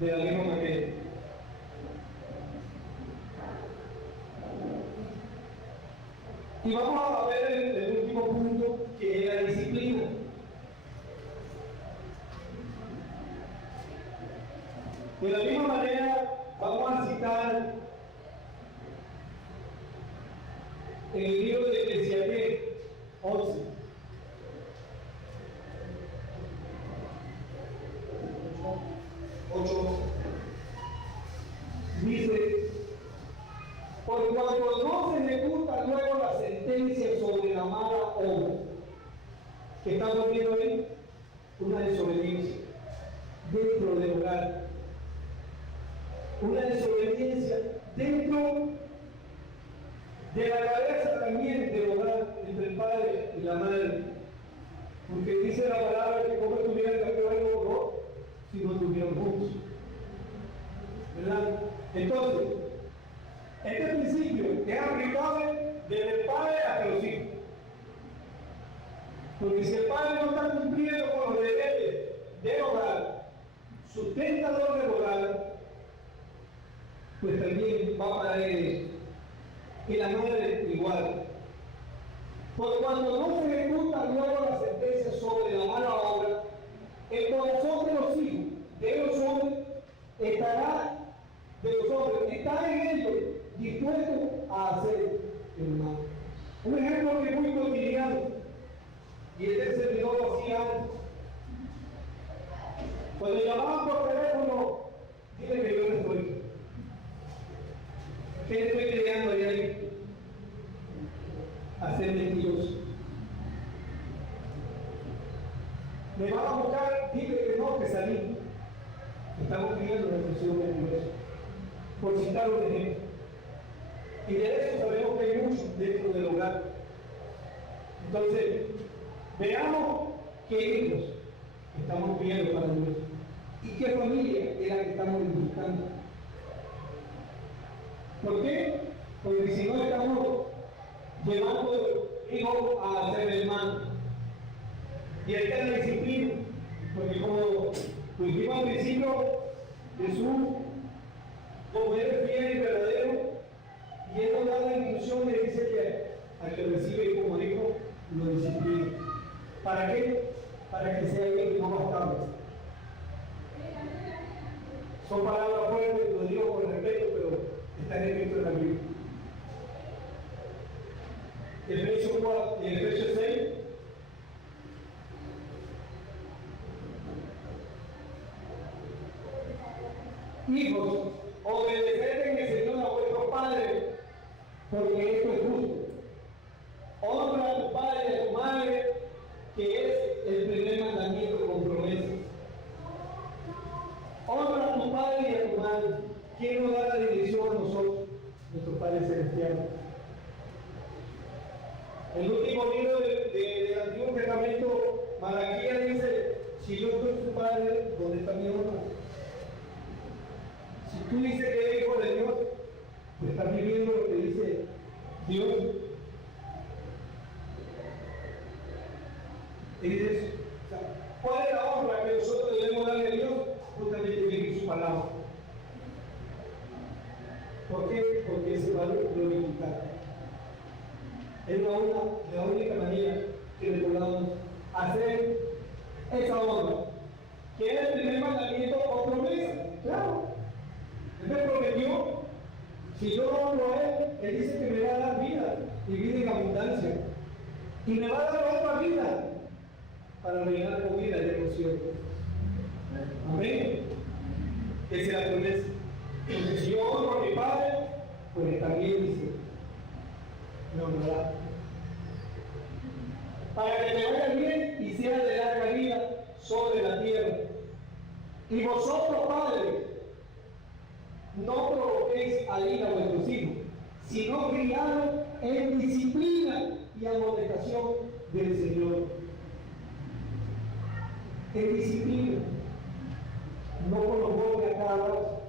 de la misma manera. Y vamos a ver el último punto, que es la disciplina. De la misma manera, vamos a citar en el libro de Eclesiastés 11. Dice: por cuanto no se ejecuta luego la sentencia sobre la mala obra, que estamos viendo ahí, una desobediencia dentro del hogar, una desobediencia dentro de la cabeza también del hogar, entre el padre y la madre, porque dice la palabra que como estuvieran de acuerdo, no, si no estuvieran juntos, ¿verdad? Entonces, este principio es aplicable desde el padre hasta los hijos. Porque si el padre no está cumpliendo con los deberes del hogar, sustentador del hogar, pues también va para él. Y la madre igual. Por cuando no se ejecuta luego la sentencia sobre la mala obra, el corazón de los hijos, de los hombres, está en ellos dispuesto a hacer el mal. Un ejemplo que es muy cotidiano, y este servidor lo hacía antes. Cuando llamaban por teléfono, dile que yo no estoy. ¿Qué estoy creando ahí? A ser mentiroso. Me van a buscar, dile que no, que salí. Estamos pidiendo la expresión mentirosa. Por citar un ejemplo. Y de eso sabemos que hay mucho dentro del hogar. Entonces, veamos qué hijos estamos pidiendo para Dios y qué familia es la que estamos buscando. ¿Por qué? Porque si no estamos llevando hijos a hacer el mal. Y ahí está la disciplina. Porque como dijimos al principio, Jesús, como eres fiel y verdadero, y Él nos da la instrucción, le dice que al que recibe como hijo, lo disciplina. ¿Para qué? Para que sea hijo y no bastardo. Son palabras fuertes, lo digo con respeto, pero está escrito en la Biblia. Efesios 6. Hijos, obedeced en el Señor a vuestro Padre, porque esto es justo. Honra a tu padre y a tu madre, que es el primer mandamiento con promesa. Honra a tu padre y a tu madre. ¿Quién nos da la dirección a nosotros? Nuestro Padre Celestial. El último libro del Antiguo Testamento, Malaquías, dice: si yo soy tu padre, ¿dónde está mi honra? Si tú dices que eres hijo de Dios, pues estás viviendo lo que dice Dios. Es eso. O sea, ¿cuál es la honra que nosotros debemos darle a Dios? Justamente vivir su palabra. ¿Por qué? Porque ese valor glorificar. Es la única manera que le podamos hacer esa honra. Que es el primer mandamiento o promesa. Claro. Él me prometió Si yo lo honro a Él dice que me va a dar vida y vida en abundancia. Y me va a dar otra vida para reinar con vida en los cielos. Amén. Esa es la promesa. Entonces, si yo honro a mi Padre, pues también dice, me honrará. Para que te vaya bien y sea de larga vida sobre la tierra. Y vosotros, padres, no provoquéis a ira a vuestros hijos, sino criados en disciplina y amonestación del Señor. En disciplina, no con los golpes a cada rato.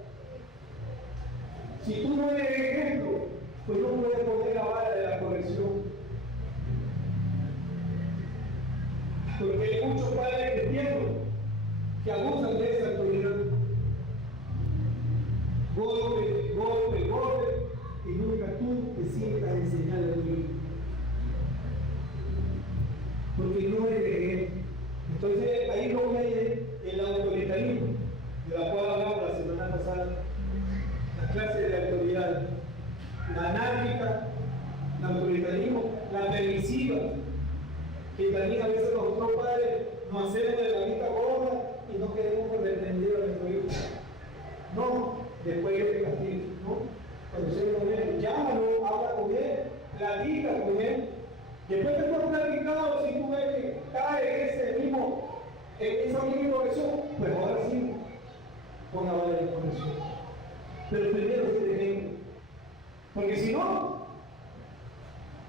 Si tú no eres ejemplo, pues no puedes poner la vara de la corrección. Porque hay muchos padres cristianos que abusan de esa autoridad. Golpe, golpe, golpe, y nunca tú te sientas a enseñar a tu hijo. Porque no eres ejemplo. Entonces ahí no viene el autoritarismo, de la cual hablamos la semana pasada, la clase de autoridad, la anárquica, el autoritarismo, la permisiva, que también a veces nosotros padres nos hacemos de la vista gorda y no queremos reprender a nuestro hijo. No, después de castigo, ¿no? Cuando se con él, llámalo, habla con él, platica con él. Después que tú has platicado, si tú ves que cae en esa misma corrección, pues ahora sí, pon la vara de corrección. Pero primero es el ejemplo. Porque si no,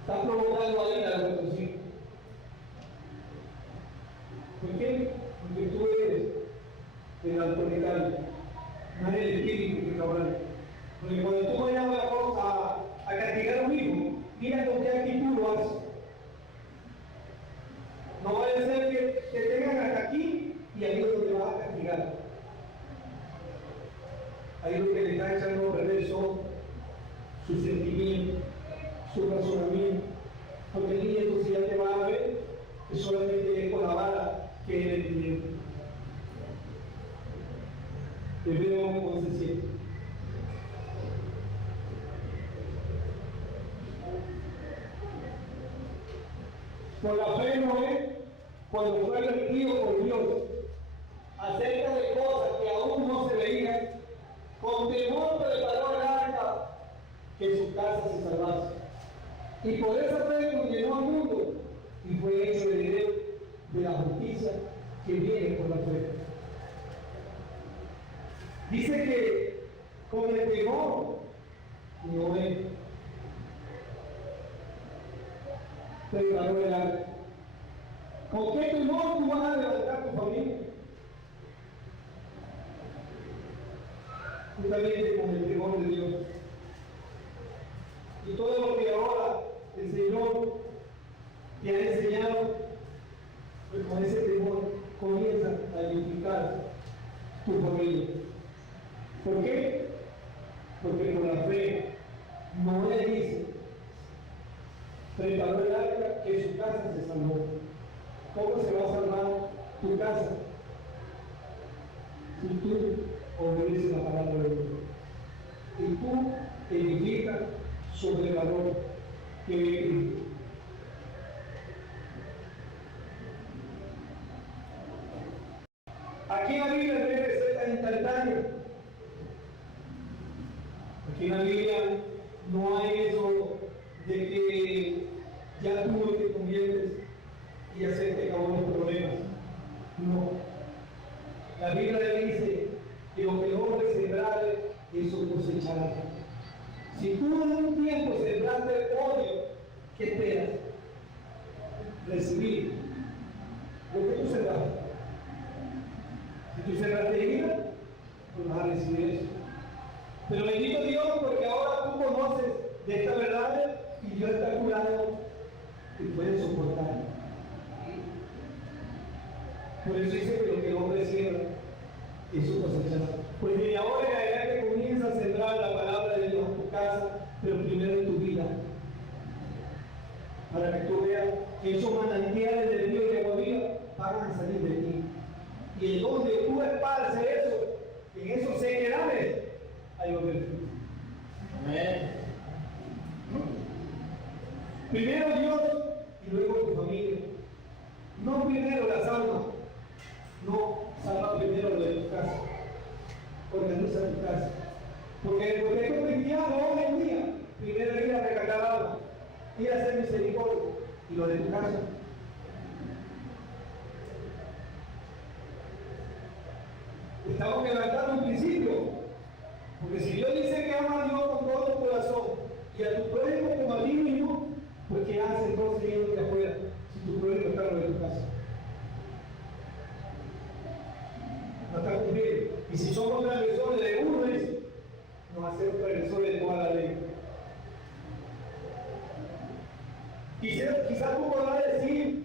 estás provocando a ira a nuestros hijos. ¿Por qué? Porque tú eres el autoritario, no eres el espíritu que cabral. Porque cuando tú vayas a castigar a un hijo, mira con qué actitud lo haces. No vaya a ser que te tengan hasta aquí y ahí es donde vas a castigar. Ahí lo que le está echando a perder son sus sentimientos, su razonamiento. Porque el niño entonces ya te va a ver que solamente es con la vara que él entiende. Hebreo 11:7. Por la fe Noé, cuando fue advertido por Dios acerca de cosas que aún no se veían, con temor preparó el arca que su casa se salvase. Y por esa fe condenó al mundo y fue hecho heredero de la justicia que viene por la fe. Dice que con el temor Noé preparó el arca. ¿Con qué temor tú vas a levantar tu familia? Justamente con el temor de Dios. Y todo lo que ahora el Señor te ha enseñado, pues con ese temor comienza a edificar tu familia. ¿Por qué? Porque con la fe Noé dice, preparó el arca que su casa se salvó. ¿Cómo se va a salvar tu casa? Si tú obedeces la palabra de Dios. Y tú edificas sobre el valor que es Cristo. Aquí en la Biblia no hay recetas instantáneas. Aquí en la Biblia no hay eso de que ya tú no te conviertes y ya se te acabó los problemas. No. La Biblia dice que lo que el hombre sembrare, eso cosechará. Si tú en un tiempo sembraste odio, ¿qué esperas? Recibir lo que tú sembraste. Si tú sembraste ira, pues vas a recibir eso. Pero bendito Dios, porque ahora tú conoces de esta verdad y Dios está curado y puedes soportar. Por eso dice que lo que el hombre siembra, eso cosechará. Pues desde ahora en adelante comienza a sembrar la palabra de Dios en tu casa, pero primero en tu vida. Para que tú veas que esos manantiales de Dios y de agua viva van a salir de ti. Y en donde tú esparces eso, en esos sequedades, hay los beneficios. Amén. Primero Dios y luego tu familia. No primero las almas. No, salva primero lo de tu casa. Organiza tu casa. Porque el proyecto cristiano hoy en día, primero ir a recargar almas, ir a hacer misericordia y lo de tu casa. Estamos quebrantando un principio. Porque si Dios dice que ama a Dios con todo tu corazón y a tu prójimo como a ti mismo, pues ¿qué hace entonces yendo de afuera si tu prójimo está en tu casa? No está cumpliendo. Y si somos transgresores de uno, nos hacemos transgresores de toda la ley. Quizás tú podrás decir,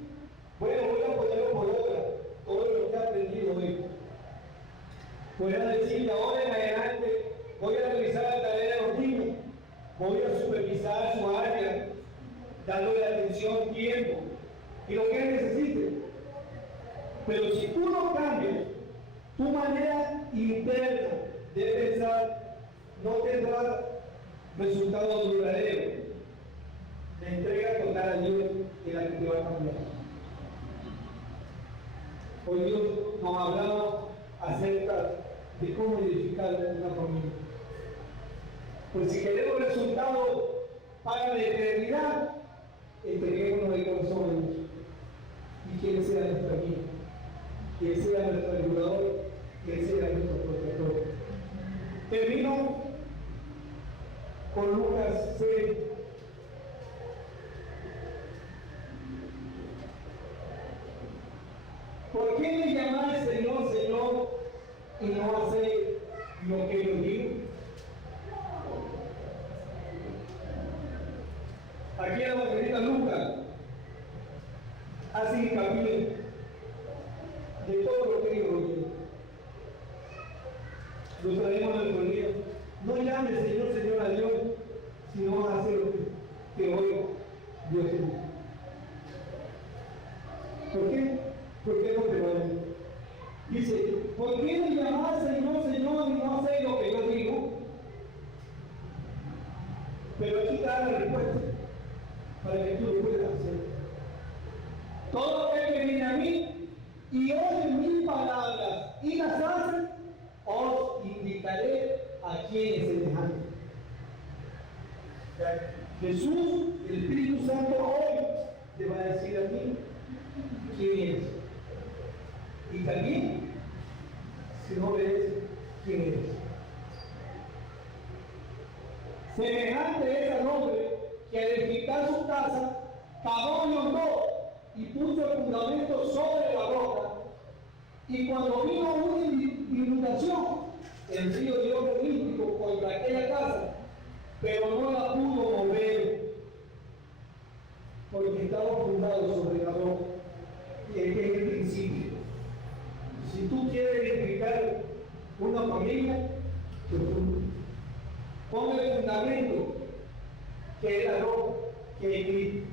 bueno, voy a ponerlo por obra, todo lo que he aprendido hoy. Podrás decir, de ahora en adelante voy a revisar la tarea de los niños, voy a supervisar su área, dándole atención, tiempo y lo que él necesite. Pero si tú no cambias tu manera interna de pensar, no tendrás resultados duraderos. La entrega total a Dios es la que te va a cambiar. Hoy Dios nos ha hablado acerca de cómo edificar una familia. Pues si queremos resultados para la eternidad, entreguémonos el corazón a Dios. Y que Él sea nuestra guía, que Él sea nuestro ayudador, que Él sea nuestro protector. Termino con Lucas 6. ¿Por qué me llamáis Señor, Señor, y no hacéis lo que yo digo? Aquí en la evangelista Lucas hace hincapié de todo lo que yo digo. Lo traemos en nuestro día. No llames Señor, Señor a Dios, sino vas a hacer lo que hoy Dios te dice. ¿Por qué? ¿Por qué no te va a decir? Dice, ¿por qué me llamás Señor, Señor, y no hacéis lo que yo digo? Pero aquí te da la respuesta para que tú lo puedas hacer. Todo el que viene a mí y oye mis palabras y las hace, os indicaré a quién es semejante. Jesús, el Espíritu Santo, hoy te va a decir a ti quién eres. Y también, si no ves quién eres. Semejante es al hombre que al edificar su casa, cavó y hondó y puso el fundamento sobre la roca. Y cuando vino una inundación, el río dio olímpico contra aquella casa, pero no la pudo mover, porque estaba fundado sobre la roca, que es el principio. Si tú quieres edificar una familia, pon el fundamento, que es la roca, que es Cristo.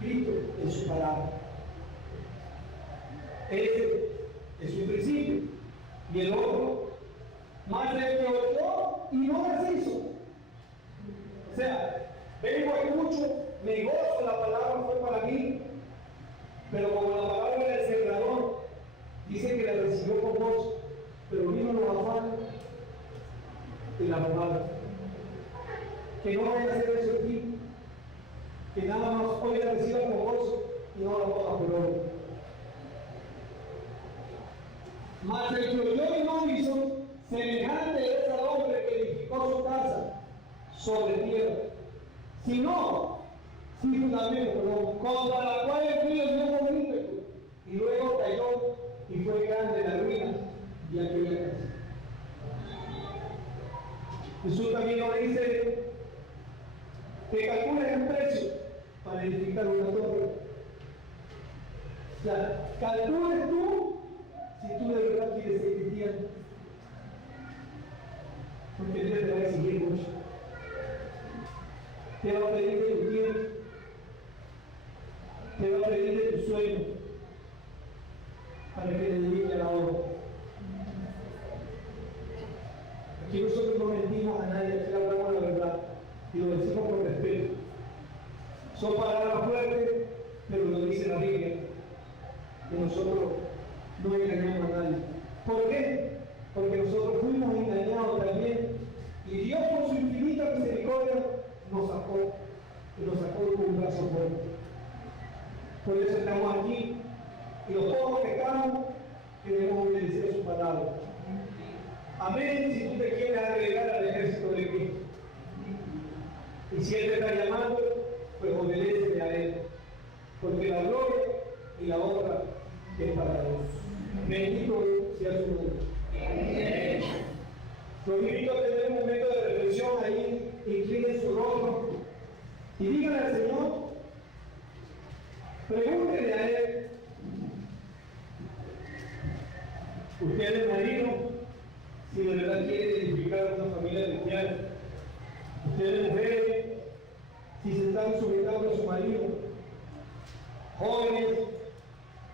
Cristo es su palabra. Ese es su principio. Y el otro, más el que oyó y no las hizo. O sea, vengo, escucho, me gozo, la palabra fue para mí, pero como la palabra del sembrador dice que la recibió con gozo, pero vino los afanes de la palabra. Que no vaya a hacer eso aquí, que nada más hoy la reciba con gozo y no la ponga por obra. Mas el que oyó y no hizo, semejante es al hombre que edificó su casa sobre tierra, sino sin fundamento, contra la cual el río dio con ímpetu, y luego cayó y fue grande la ruina de aquella casa. Jesús también nos dice que calcules el precio para edificar una torre. O sea, calcules tú si tú de verdad quieres ser cristiano. Porque Dios te va a exigir mucho. Te va a pedir de tu tiempo. Te va a pedir de tu sueño para que le dedique a la obra. Aquí nosotros no mentimos a nadie, aquí hablamos la verdad y lo decimos con respeto. Son palabras fuertes, pero lo dice la Biblia, que nosotros no engañamos a nadie. ¿Por qué? Porque nosotros fuimos engañados también, y Dios por su infinita misericordia nos sacó con un brazo fuerte. Por eso estamos aquí, y los pocos que estamos queremos obedecer su palabra. Amén, si tú te quieres agregar al ejército de Cristo. Y si Él te está llamando, pues obedécele a Él, porque la gloria y la honra es para Dios. Bendito sea su nombre. Los invito a tener un momento de reflexión ahí, inclinen su rostro y díganle al Señor, pregúntenle a Él, usted es marido, si de verdad quiere edificar una familia cristiana, ustedes mujeres, si se están sujetando a su marido, jóvenes,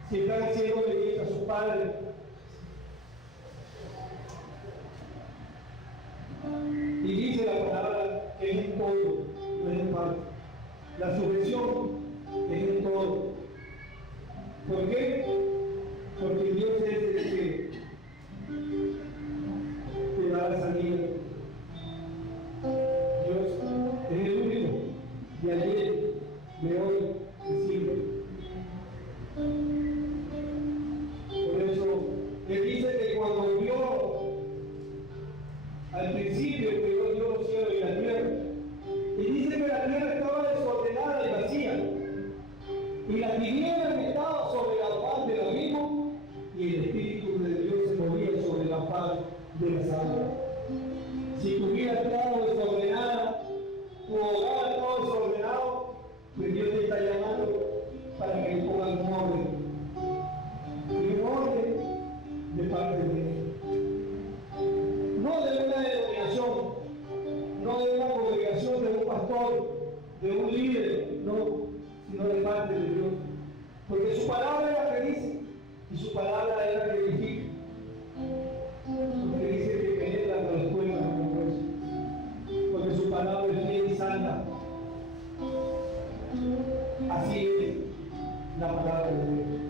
si están haciendo obediencia a sus padres. Y dice la palabra que es en todo, no es en parte. La sujeción es en todo. ¿Por qué? Porque Dios es el que te da la salida. Dios es el único de ayer, de hoy, de siempre. Por eso, Él dice que cuando vio al principio que Dios dio los cielos y la tierra, y dice que la tierra estaba desordenada y vacía, y las tinieblas estaban sobre la faz del abismo, y el Espíritu de Dios se movía sobre la faz de las aguas. Si tu vida ha estado desordenada, tu hogar ha estado desordenado, pues Dios te está llamando para que pongas un orden. Y un orden de parte de Dios. No de una denominación, no de una congregación, de un pastor, de un líder, no, sino de parte de Dios. Porque su palabra es la que dice, y su palabra es la que edifica. Porque dice que penetra por las cuerdas como hueso. Porque su palabra es fiel y santa. Así es la palabra de Dios.